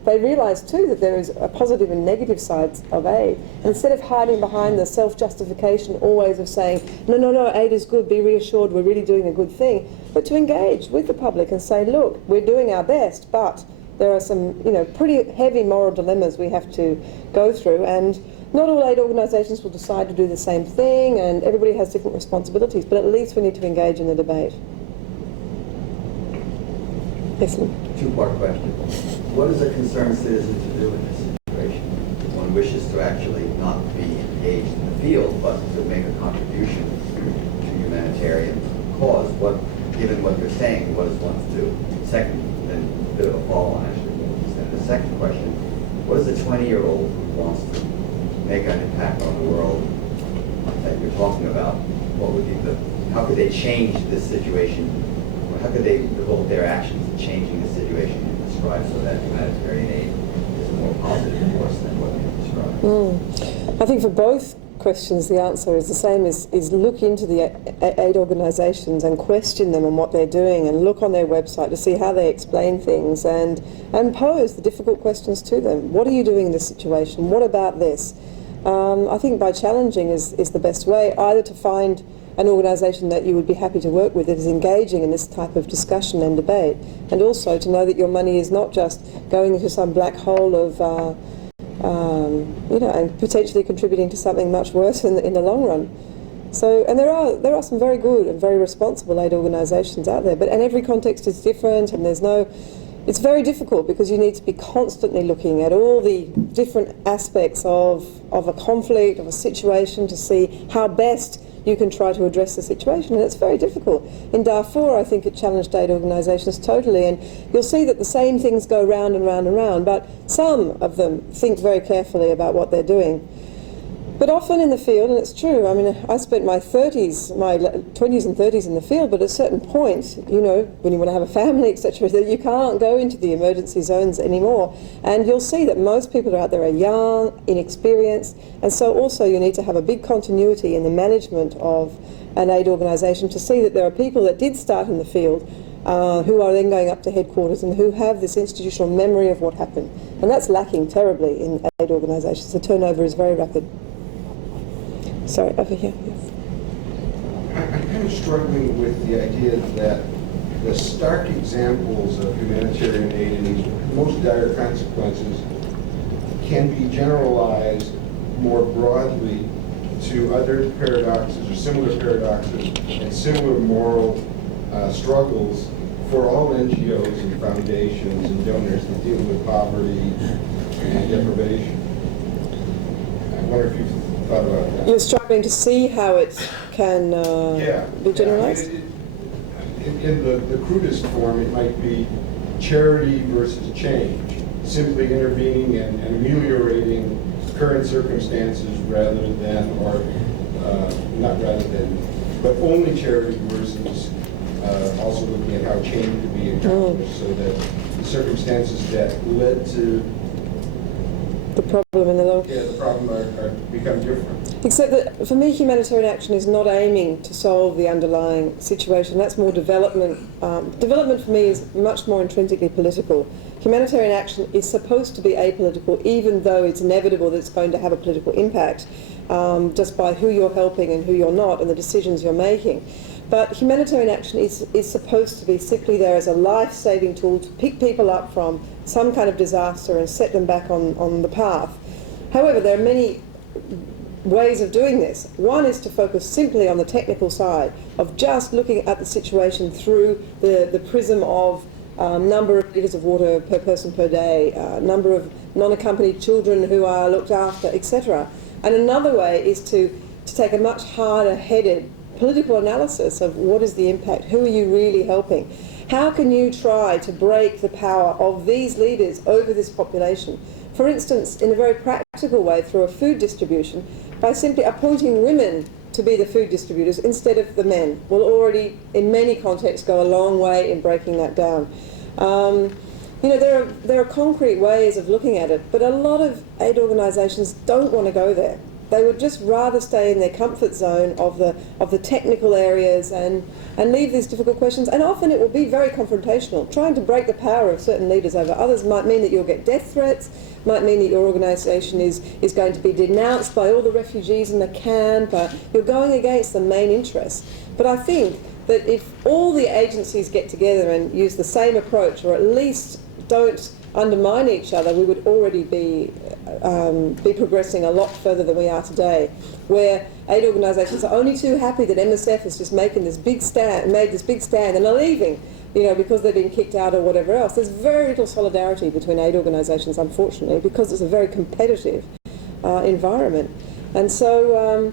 they realise too that there is a positive and negative sides of aid. And instead of hiding behind the self-justification always of saying, no, no, no, aid is good, be reassured, we're really doing a good thing, but to engage with the public and say, look, we're doing our best, but there are some, pretty heavy moral dilemmas we have to go through, and not all aid organisations will decide to do the same thing, and everybody has different responsibilities, but at least we need to engage in the debate. Excellent. Two-part question. What is a concerned citizen to do in this situation? One wishes to actually not be engaged in the field, but to make a contribution to humanitarian cause. Given what you're saying, what does one do? Second, then a bit of a follow-on actually. And the second question, what is a 20-year-old who wants to make an impact on the world that you're talking about? What would be how could they change this situation? Or how could they devote their actions to changing the situation you described so that humanitarian aid is a more positive force than what you described? I think for both questions the answer is the same, is look into the aid organisations and question them on what they're doing, and look on their website to see how they explain things, and pose the difficult questions to them. What are you doing in this situation? What about this? I think by challenging is the best way, either to find an organisation that you would be happy to work with that is engaging in this type of discussion and debate, and also to know that your money is not just going into some black hole of and potentially contributing to something much worse in the long run. So, and there are some very good and very responsible aid organisations out there, and every context is different, and it's very difficult because you need to be constantly looking at all the different aspects of a conflict, of a situation, to see how best you can try to address the situation, and it's very difficult. In Darfur, I think it challenged aid organisations totally, and you'll see that the same things go round and round and round, but some of them think very carefully about what they're doing. But often in the field, and it's true, I mean, I spent my 20s and 30s in the field, but at a certain point, when you want to have a family, etc., that you can't go into the emergency zones anymore. And you'll see that most people out there are young, inexperienced, and so also you need to have a big continuity in the management of an aid organisation to see that there are people that did start in the field who are then going up to headquarters and who have this institutional memory of what happened. And that's lacking terribly in aid organisations. The turnover is very rapid. Sorry, over here, yes. I'm kind of struggling with the idea that the stark examples of humanitarian aid and these most dire consequences can be generalized more broadly to other paradoxes or similar paradoxes and similar moral struggles for all NGOs and foundations and donors that deal with poverty and deprivation. I wonder if you've thought about that. You're struggling to see how it can be generalized? In the crudest form, it might be charity versus change, simply intervening and ameliorating current circumstances rather than, but only charity versus also looking at how change could be accomplished so that the circumstances that led to the problem in the long the problem are become different. Except that for me, humanitarian action is not aiming to solve the underlying situation. That's more development. Development for me is much more intrinsically political. Humanitarian action is supposed to be apolitical, even though it's inevitable that it's going to have a political impact just by who you're helping and who you're not and the decisions you're making. But humanitarian action is supposed to be simply there as a life-saving tool to pick people up from some kind of disaster and set them back on the path. However, there are many ways of doing this. One is to focus simply on the technical side of just looking at the situation through the prism of number of litres of water per person per day, number of non-accompanied children who are looked after, etc. And another way is to take a much harder-headed political analysis of what is the impact, who are you really helping, how can you try to break the power of these leaders over this population. For instance, in a very practical way, through a food distribution, by simply appointing women to be the food distributors instead of the men will already, in many contexts, go a long way in breaking that down. There are concrete ways of looking at it, but a lot of aid organisations don't want to go there. They would just rather stay in their comfort zone of the technical areas and leave these difficult questions. And often it will be very confrontational. Trying to break the power of certain leaders over others might mean that you'll get death threats, might mean that your organisation is going to be denounced by all the refugees in the camp. You're going against the main interests. But I think that if all the agencies get together and use the same approach, or at least don't undermine each other, we would already be progressing a lot further than we are today, where aid organisations are only too happy that MSF is just made this big stand and are leaving, because they've been kicked out or whatever else. There's very little solidarity between aid organisations, unfortunately, because it's a very competitive environment. And so,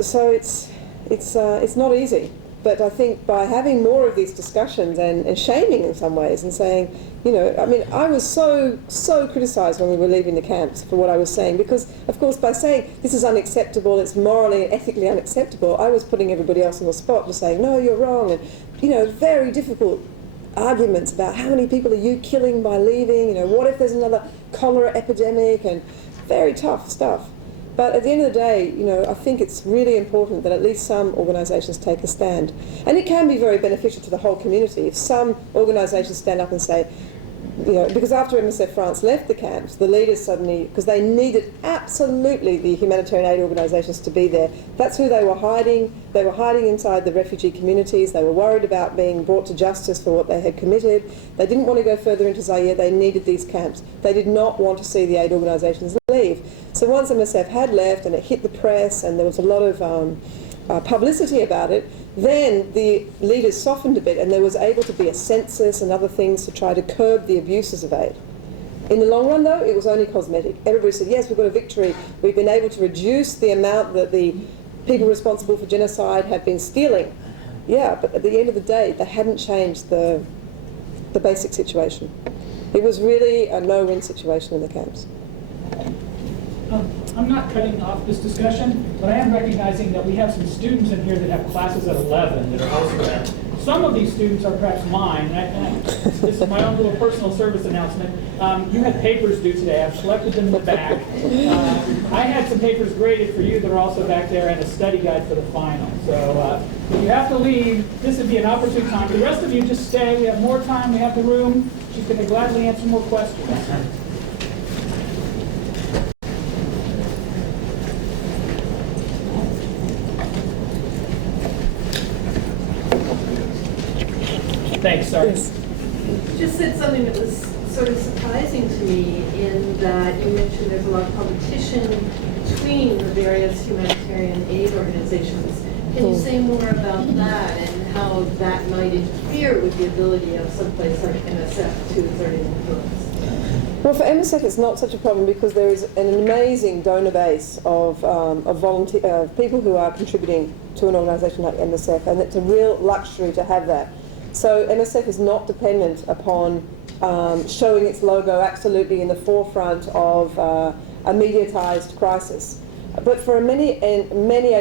so it's not easy. But I think by having more of these discussions and shaming in some ways and saying, I was so criticised when we were leaving the camps for what I was saying, because, of course, by saying this is unacceptable, it's morally and ethically unacceptable, I was putting everybody else on the spot to say, no, you're wrong, and, very difficult arguments about how many people are you killing by leaving, what if there's another cholera epidemic, and very tough stuff. But at the end of the day, I think it's really important that at least some organisations take a stand. And it can be very beneficial to the whole community if some organisations stand up and say, because after MSF France left the camps, the leaders suddenly, because they needed absolutely the humanitarian aid organisations to be there, that's who they were hiding. They were hiding inside the refugee communities. They were worried about being brought to justice for what they had committed. They didn't want to go further into Zaire. They needed these camps. They did not want to see the aid organisations leave. So once MSF had left and it hit the press and there was a lot of publicity about it, then the leaders softened a bit and there was able to be a census and other things to try to curb the abuses of aid. In the long run, though, it was only cosmetic. Everybody said, yes, we've got a victory. We've been able to reduce the amount that the people responsible for genocide have been stealing. Yeah, but at the end of the day, they hadn't changed the basic situation. It was really a no-win situation in the camps. I'm not cutting off this discussion, but I am recognizing that we have some students in here that have classes at 11 that are also there. Some of these students are perhaps mine, and this is my own little personal service announcement. You had papers due today. I've collected them in the back. I had some papers graded for you that are also back there, and a study guide for the final. So if you have to leave, this would be an opportune time. The rest of you just stay. We have more time. We have the room. She's going to gladly answer more questions. Thanks, sorry. Yes. You just said something that was sort of surprising to me in that you mentioned there's a lot of competition between the various humanitarian aid organizations. Can you say more about that and how that might interfere with the ability of someplace like MSF to exert an influence? Well, for MSF it's not such a problem because there is an amazing donor base of people who are contributing to an organisation like MSF, and it's a real luxury to have that. So MSF is not dependent upon showing its logo absolutely in the forefront of a mediatised crisis. But for many aid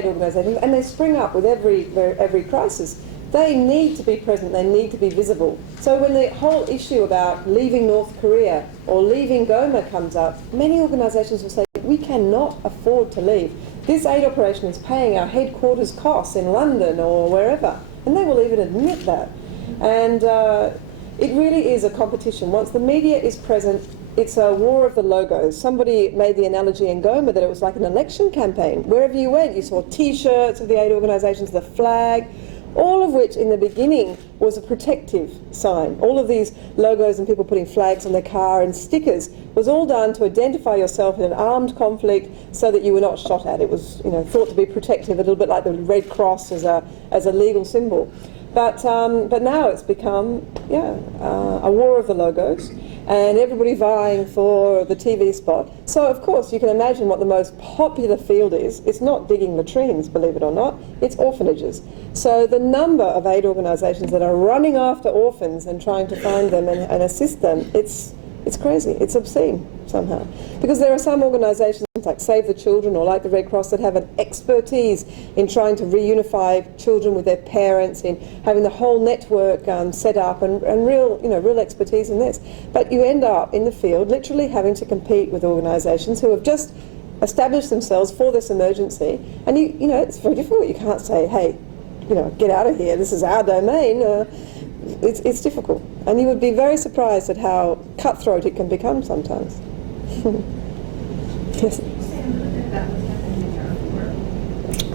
organisations, and they spring up with every crisis, they need to be present, they need to be visible. So when the whole issue about leaving North Korea or leaving Goma comes up, many organisations will say, we cannot afford to leave. This aid operation is paying our headquarters costs in London or wherever, and they will even admit that. And it really is a competition. Once the media is present, it's a war of the logos. Somebody made the analogy in Goma that it was like an election campaign. Wherever you went, you saw T-shirts of the aid organisations, the flag, all of which in the beginning was a protective sign. All of these logos and people putting flags on their car and stickers was all done to identify yourself in an armed conflict so that you were not shot at. It was thought to be protective, a little bit like the Red Cross as a legal symbol. But now it's become, a war of the logos, and everybody vying for the TV spot. So, of course, you can imagine what the most popular field is. It's not digging latrines, believe it or not. It's orphanages. So the number of aid organisations that are running after orphans and trying to find them and assist them, it's crazy. It's obscene somehow. Because there are some organisations like Save the Children or like the Red Cross that have an expertise in trying to reunify children with their parents, in having the whole network set up and real expertise in this. But you end up in the field literally having to compete with organisations who have just establish themselves for this emergency. And you know, it's very difficult. You can't say, hey, you know, get out of here, this is our domain. It's difficult. And you would be very surprised at how cutthroat it can become sometimes. Yes.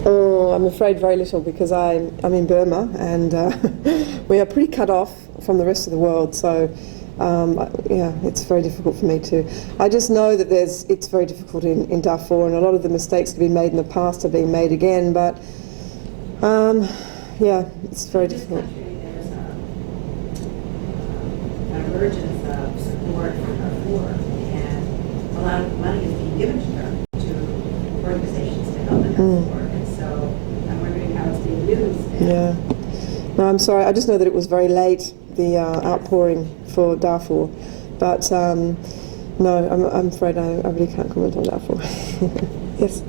Oh, I'm afraid very little, because I'm in Burma, and we are pretty cut off from the rest of the world. So, yeah, it's very difficult for me to. I just know that it's very difficult in Darfur, and a lot of the mistakes that have been made in the past are being made again. But yeah, it's very difficult. There's an emergence of support for Darfur, and a lot of money is being given to them, to organizations to help in Darfur. I'm wondering how it's being used. Yeah. No, I'm sorry. I just know that it was very late, the outpouring for Darfur. But no, I'm afraid I really can't comment on Darfur. Yes.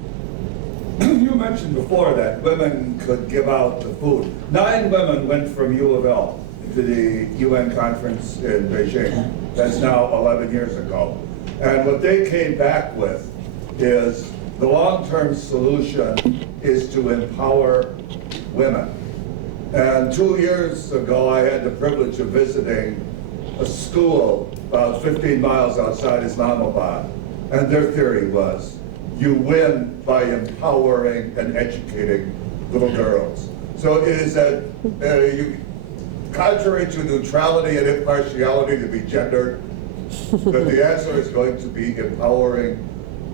You mentioned before that women could give out the food. 9 women went from U of L to the UN conference in Beijing. That's now 11 years ago. And what they came back with is the long-term solution is to empower women. And 2 years ago, I had the privilege of visiting a school about 15 miles outside Islamabad. And their theory was, you win by empowering and educating little girls. So it is that, contrary to neutrality and impartiality to be gendered, that the answer is going to be empowering,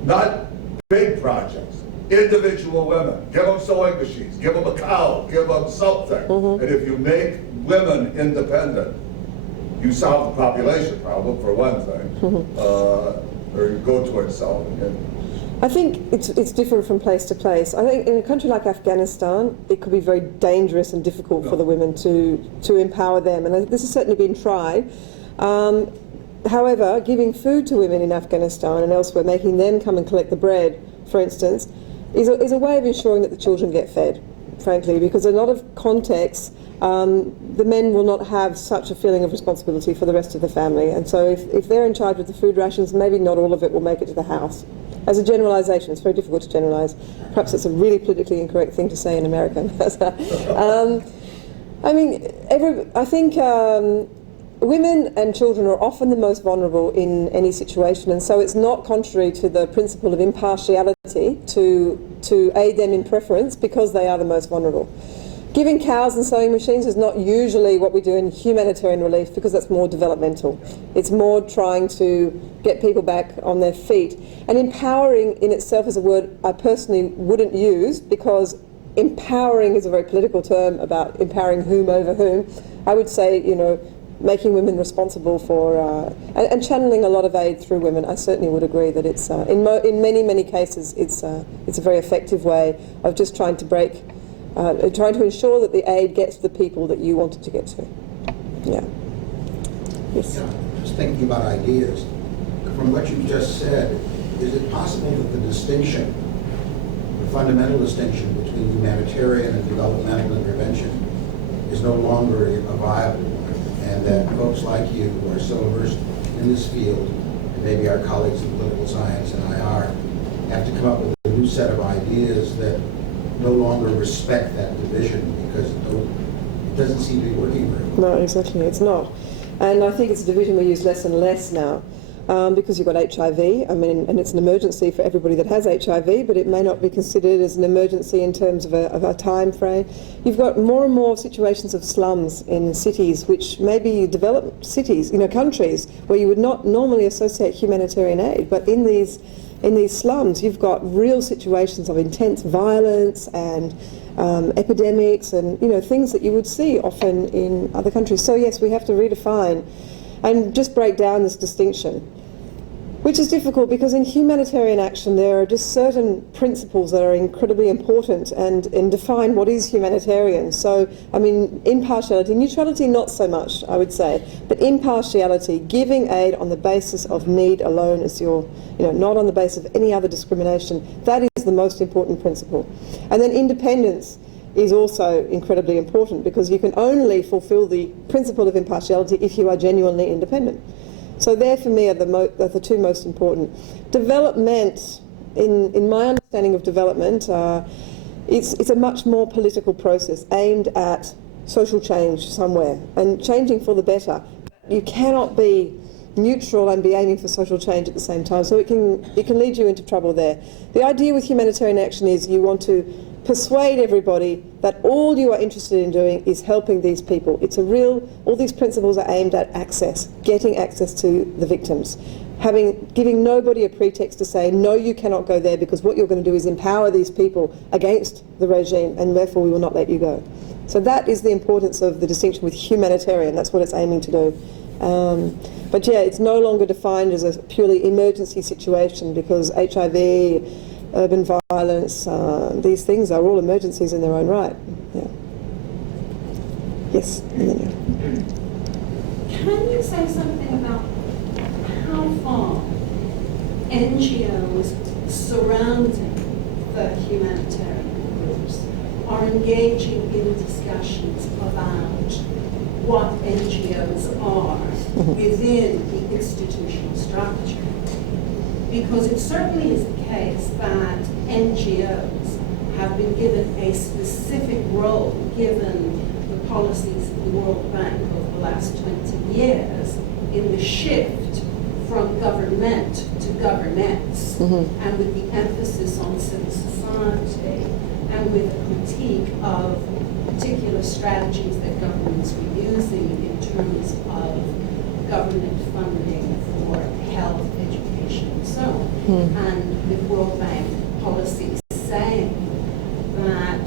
not big projects, individual women. Give them sewing machines, give them a cow, give them something. And if you make women independent, you solve the population problem, for one thing, or you go towards solving it. I think it's different from place to place. I think in a country like Afghanistan, it could be very dangerous and difficult for the women to empower them, and this has certainly been tried. However, giving food to women in Afghanistan and elsewhere, making them come and collect the bread, for instance, is a way of ensuring that the children get fed, frankly, because in a lot of contexts, the men will not have such a feeling of responsibility for the rest of the family. And so if they're in charge of the food rations, maybe not all of it will make it to the house. As a generalisation, it's very difficult to generalise. Perhaps it's a really politically incorrect thing to say in America. I mean, I think women and children are often the most vulnerable in any situation, and so it's not contrary to the principle of impartiality to aid them in preference because they are the most vulnerable. Giving cows and sewing machines is not usually what we do in humanitarian relief, because that's more developmental. It's more trying to get people back on their feet. And empowering in itself is a word I personally wouldn't use, because empowering is a very political term about empowering whom over whom. I would say, you know, making women responsible for, and channeling a lot of aid through women. I certainly would agree that it's, in many cases, it's a very effective way of just trying to trying to ensure that the aid gets to the people that you want it to get to. Yeah. Yes. Yeah, just thinking about ideas. From what you just said, is it possible that the distinction, the fundamental distinction between humanitarian and developmental intervention is no longer a viable one, and that folks like you who are so immersed in this field, and maybe our colleagues in political science and IR, have to come up with a new set of ideas that no longer respect that division, because it doesn't seem to be working very well. No, exactly, it's not. And I think it's a division we use less and less now, because you've got HIV, I mean, and it's an emergency for everybody that has HIV, but it may not be considered as an emergency in terms of a time frame. You've got more and more situations of slums in cities, which may be developed cities, countries, where you would not normally associate humanitarian aid, but in these slums, you've got real situations of intense violence and epidemics and things that you would see often in other countries. So yes, we have to redefine and just break down this distinction, which is difficult because in humanitarian action there are just certain principles that are incredibly important and define what is humanitarian. So, I mean, impartiality, neutrality not so much, I would say, but impartiality, giving aid on the basis of need alone as your, not on the basis of any other discrimination, that is the most important principle. And then independence is also incredibly important, because you can only fulfill the principle of impartiality if you are genuinely independent. So there for me are the two most important. Development in my understanding of development, it's a much more political process aimed at social change somewhere and changing for the better. You cannot be neutral and be aiming for social change at the same time, so it can lead you into trouble there. The idea with humanitarian action is you want to persuade everybody that all you are interested in doing is helping these people. It's a real, all these principles are aimed at access, getting access to the victims, giving nobody a pretext to say, no, you cannot go there because what you're going to do is empower these people against the regime and therefore we will not let you go. So that is the importance of the distinction with humanitarian. That's what it's aiming to do. But yeah, it's no longer defined as a purely emergency situation because HIV, urban violence, these things are all emergencies in their own right. Yeah. Yes. Can you say something about how far NGOs surrounding the humanitarian groups are engaging in discussions about what NGOs are within the institutional structure? Because it certainly is the case that NGOs have been given a specific role given the policies of the World Bank over the last 20 years in the shift from government to governments, and with the emphasis on civil society, and with a critique of particular strategies that governments were using in terms of government funding for health, education, and so on. And with World Bank policies saying that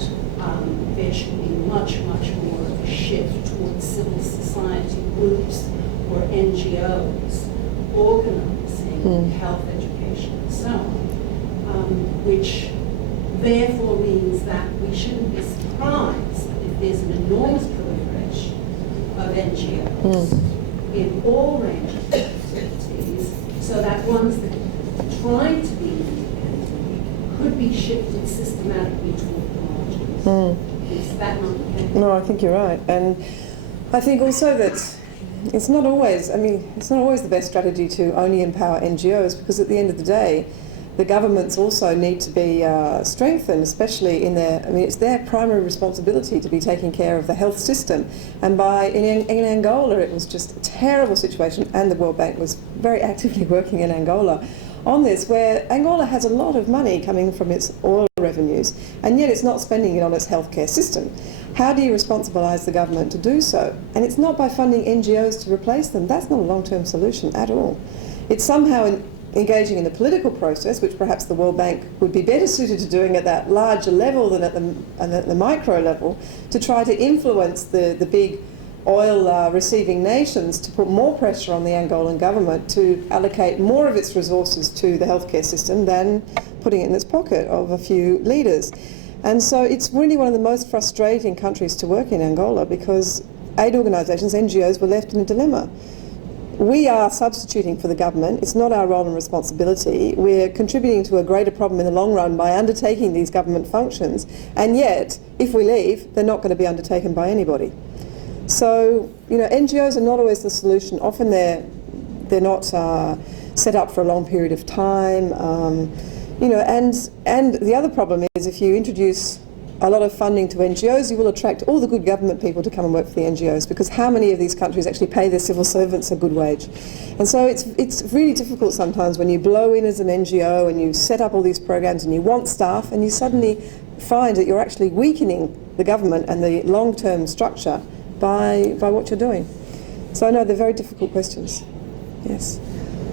there should be much, much more of a shift towards civil society groups or NGOs organizing health, education, and so on, which therefore means that we shouldn't be surprised if there's an enormous proliferation of NGOs in all ranges of activities, so that ones that try to be independent could be shifted systematically toward the margins. Is that not the case? No, I think you're right. And I think also that it's not always the best strategy to only empower NGOs, because at the end of the day, the governments also need to be strengthened, especially in it's their primary responsibility to be taking care of the health system. And in Angola, it was just a terrible situation, and the World Bank was very actively working in Angola on this, where Angola has a lot of money coming from its oil revenues, and yet it's not spending it on its healthcare system. How do you responsibilise the government to do so? And it's not by funding NGOs to replace them. That's not a long-term solution at all. It's somehow engaging in the political process, which perhaps the World Bank would be better suited to doing at that larger level than at the micro level, to try to influence the big oil receiving nations to put more pressure on the Angolan government to allocate more of its resources to the healthcare system than putting it in its pocket of a few leaders. And so it's really one of the most frustrating countries to work in, Angola, because aid organisations, NGOs, were left in a dilemma. We are substituting for the government. It's not our role and responsibility. We're contributing to a greater problem in the long run by undertaking these government functions, and yet, if we leave, they're not going to be undertaken by anybody. So, NGOs are not always the solution. Often they're not set up for a long period of time. And the other problem is, if you introduce a lot of funding to NGOs, you will attract all the good government people to come and work for the NGOs, because how many of these countries actually pay their civil servants a good wage? And so it's really difficult sometimes when you blow in as an NGO and you set up all these programs and you want staff, and you suddenly find that you're actually weakening the government and the long-term structure by what you're doing. So I know they're very difficult questions. Yes.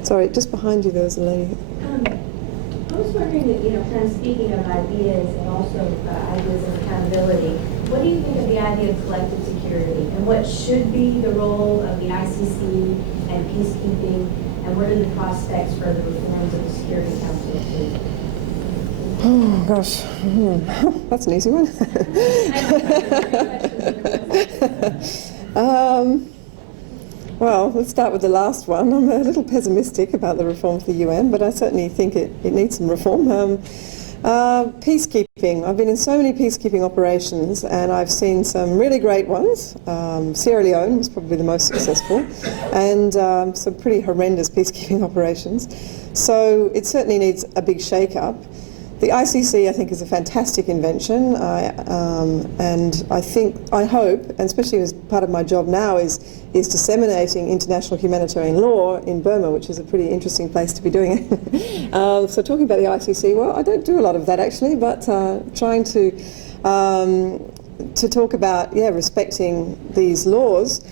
Sorry, just behind you there was a lady. I was wondering, kind of speaking of ideas and also ideas of accountability, what do you think of the idea of collective security, and what should be the role of the ICC and peacekeeping, and what are the prospects for the reforms of the Security Council? Oh gosh, that's an easy one. Well, let's start with the last one. I'm a little pessimistic about the reform for the UN, but I certainly think it needs some reform. Peacekeeping. I've been in so many peacekeeping operations, and I've seen some really great ones. Sierra Leone was probably the most successful, and some pretty horrendous peacekeeping operations. So it certainly needs a big shake-up. The ICC, I think, is a fantastic invention, and I hope, and especially as part of my job now, is disseminating international humanitarian law in Burma, which is a pretty interesting place to be doing it. So talking about the ICC, well, I don't do a lot of that actually, but trying to talk about, respecting these laws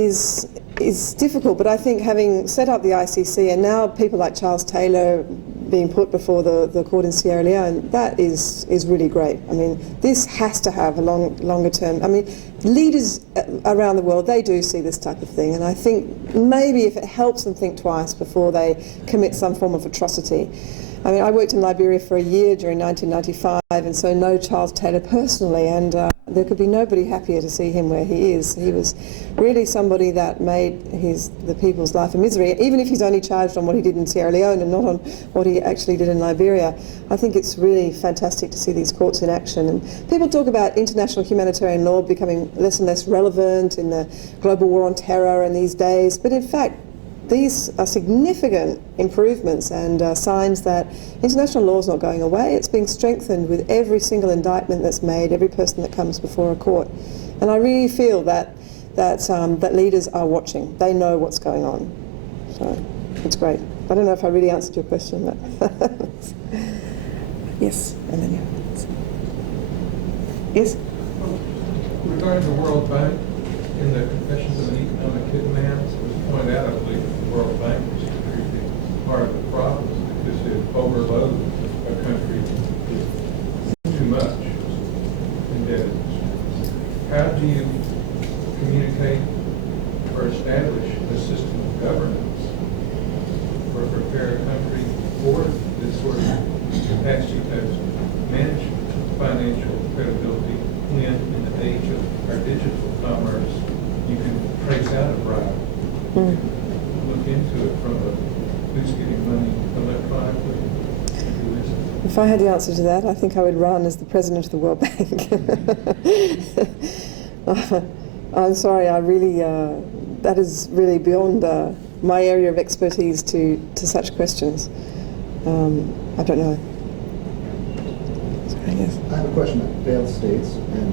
is difficult. But I think having set up the ICC, and now people like Charles Taylor being put before the court in Sierra Leone, that is really great. I mean, this has to have a longer term. I mean, leaders around the world, they do see this type of thing, and I think maybe if it helps them think twice before they commit some form of atrocity. I mean, I worked in Liberia for a year during 1995, and so know Charles Taylor personally, and there could be nobody happier to see him where he is. He was really somebody that made the people's life a misery, even if he's only charged on what he did in Sierra Leone and not on what he actually did in Liberia. I think it's really fantastic to see these courts in action. And people talk about international humanitarian law becoming less and less relevant in the global war on terror in these days, but in fact, these are significant improvements and signs that international law is not going away. It's being strengthened with every single indictment that's made, every person that comes before a court. And I really feel that leaders are watching. They know what's going on. So it's great. I don't know if I really answered your question, but yes, and then yes. Regarding the World Bank, in the Confessions of an Economic Hitman, it was pointed out, I believe, that the World Bank was part of the problem because it overloads a country with too much indebtedness. How do you communicate or establish a system of governance or prepare a country for this sort of capacity to manage financial credibility when, in the age of our digital commerce, you can trace out a bribe. You can look into it from who's getting money electronically. If I had the answer to that, I think I would run as the president of the World Bank. I'm sorry, I really, that is really beyond my area of expertise to such questions. I don't know. Sorry, yes. I have a question about failed states and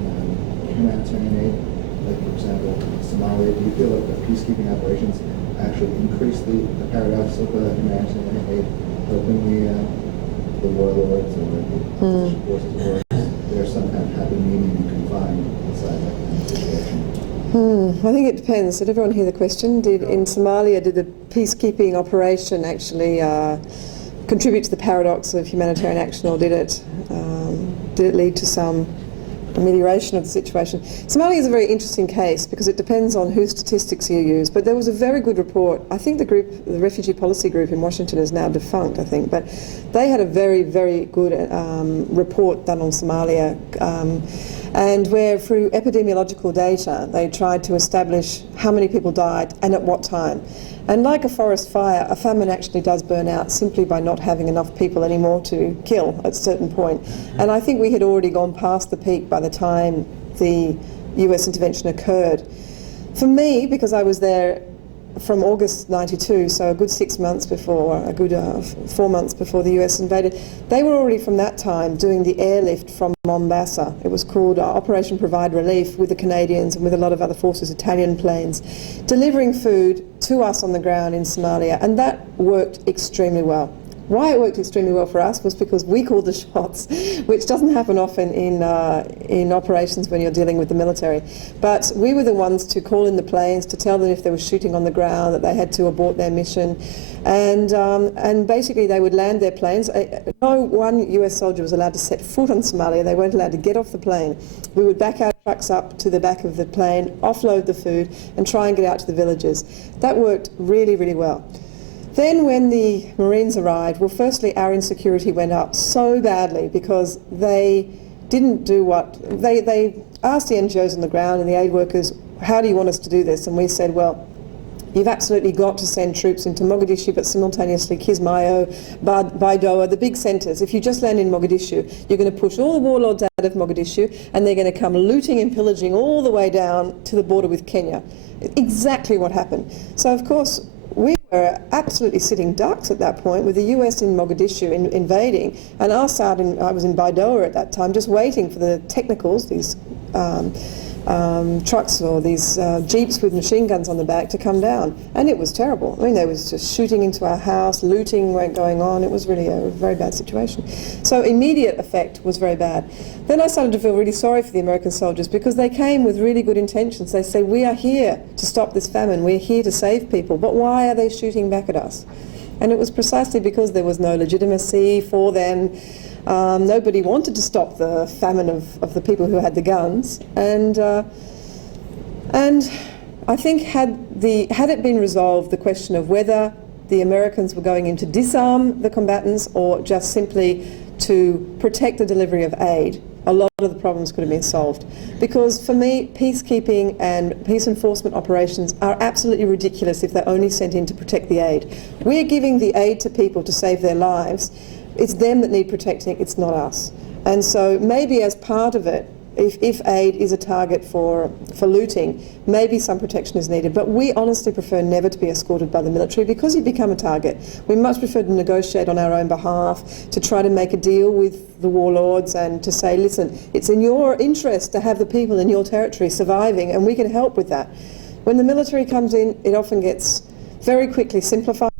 humanitarian aid. Like, for example, Somalia, do you feel like the peacekeeping operations actually increase the paradox of humanitarian aid, helping the warlords or the opposition forces, or is there some kind of happy medium you can find inside that kind of situation? I think it depends. Did everyone hear the question? In Somalia, did the peacekeeping operation actually contribute to the paradox of humanitarian action, or did it lead to some amelioration of the situation? Somalia is a very interesting case because it depends on whose statistics you use, but there was a very good report. I think the Refugee Policy Group in Washington is now defunct, I think, but they had a very, very good report done on Somalia, and where through epidemiological data they tried to establish how many people died and at what time. And like a forest fire, a famine actually does burn out simply by not having enough people anymore to kill at a certain point. And I think we had already gone past the peak by the time the US intervention occurred. For me, because I was there from August 92, so a good 6 months before, a good 4 months before the US invaded, they were already from that time doing the airlift from Mombasa. It was called Operation Provide Relief with the Canadians and with a lot of other forces, Italian planes, delivering food to us on the ground in Somalia, and that worked extremely well. Why it worked extremely well for us was because we called the shots, which doesn't happen often in operations when you're dealing with the military. But we were the ones to call in the planes, to tell them if there was shooting on the ground, that they had to abort their mission. And basically they would land their planes. No one US soldier was allowed to set foot on Somalia. They weren't allowed to get off the plane. We would back our trucks up to the back of the plane, offload the food, and try and get out to the villages. That worked really, really well. Then when the Marines arrived, well, firstly, our insecurity went up so badly because they didn't do what... They asked the NGOs on the ground and the aid workers, how do you want us to do this? And we said, well, You've absolutely got to send troops into Mogadishu, but simultaneously Kismayo, Baidoa, the big centres. If you just land in Mogadishu, you're going to push all the warlords out of Mogadishu, and they're going to come looting and pillaging all the way down to the border with Kenya. Exactly what happened. So, of course, we were absolutely sitting ducks at that point, with the US in Mogadishu invading, and I was in Baidoa at that time, just waiting for the technicals, these trucks or these jeeps with machine guns on the back to come down. And it was terrible. I mean, they was just shooting into our house, looting went going on. It was really a very bad situation. So immediate effect was very bad. Then I started to feel really sorry for the American soldiers, because they came with really good intentions. They said, we are here to stop this famine. We're here to save people. But why are they shooting back at us? And it was precisely because there was no legitimacy for them. Nobody wanted to stop the famine of the people who had the guns, and I think had it been resolved, the question of whether the Americans were going in to disarm the combatants or just simply to protect the delivery of aid, a lot of the problems could have been solved. Because for me, peacekeeping and peace enforcement operations are absolutely ridiculous if they're only sent in to protect the aid. We're giving the aid to people to save their lives. It's them that need protecting, it's not us. And so maybe as part of it, if aid is a target for looting, maybe some protection is needed. But we honestly prefer never to be escorted by the military, because you become a target. We much prefer to negotiate on our own behalf, to try to make a deal with the warlords and to say, listen, it's in your interest to have the people in your territory surviving, and we can help with that. When the military comes in, it often gets very quickly simplified.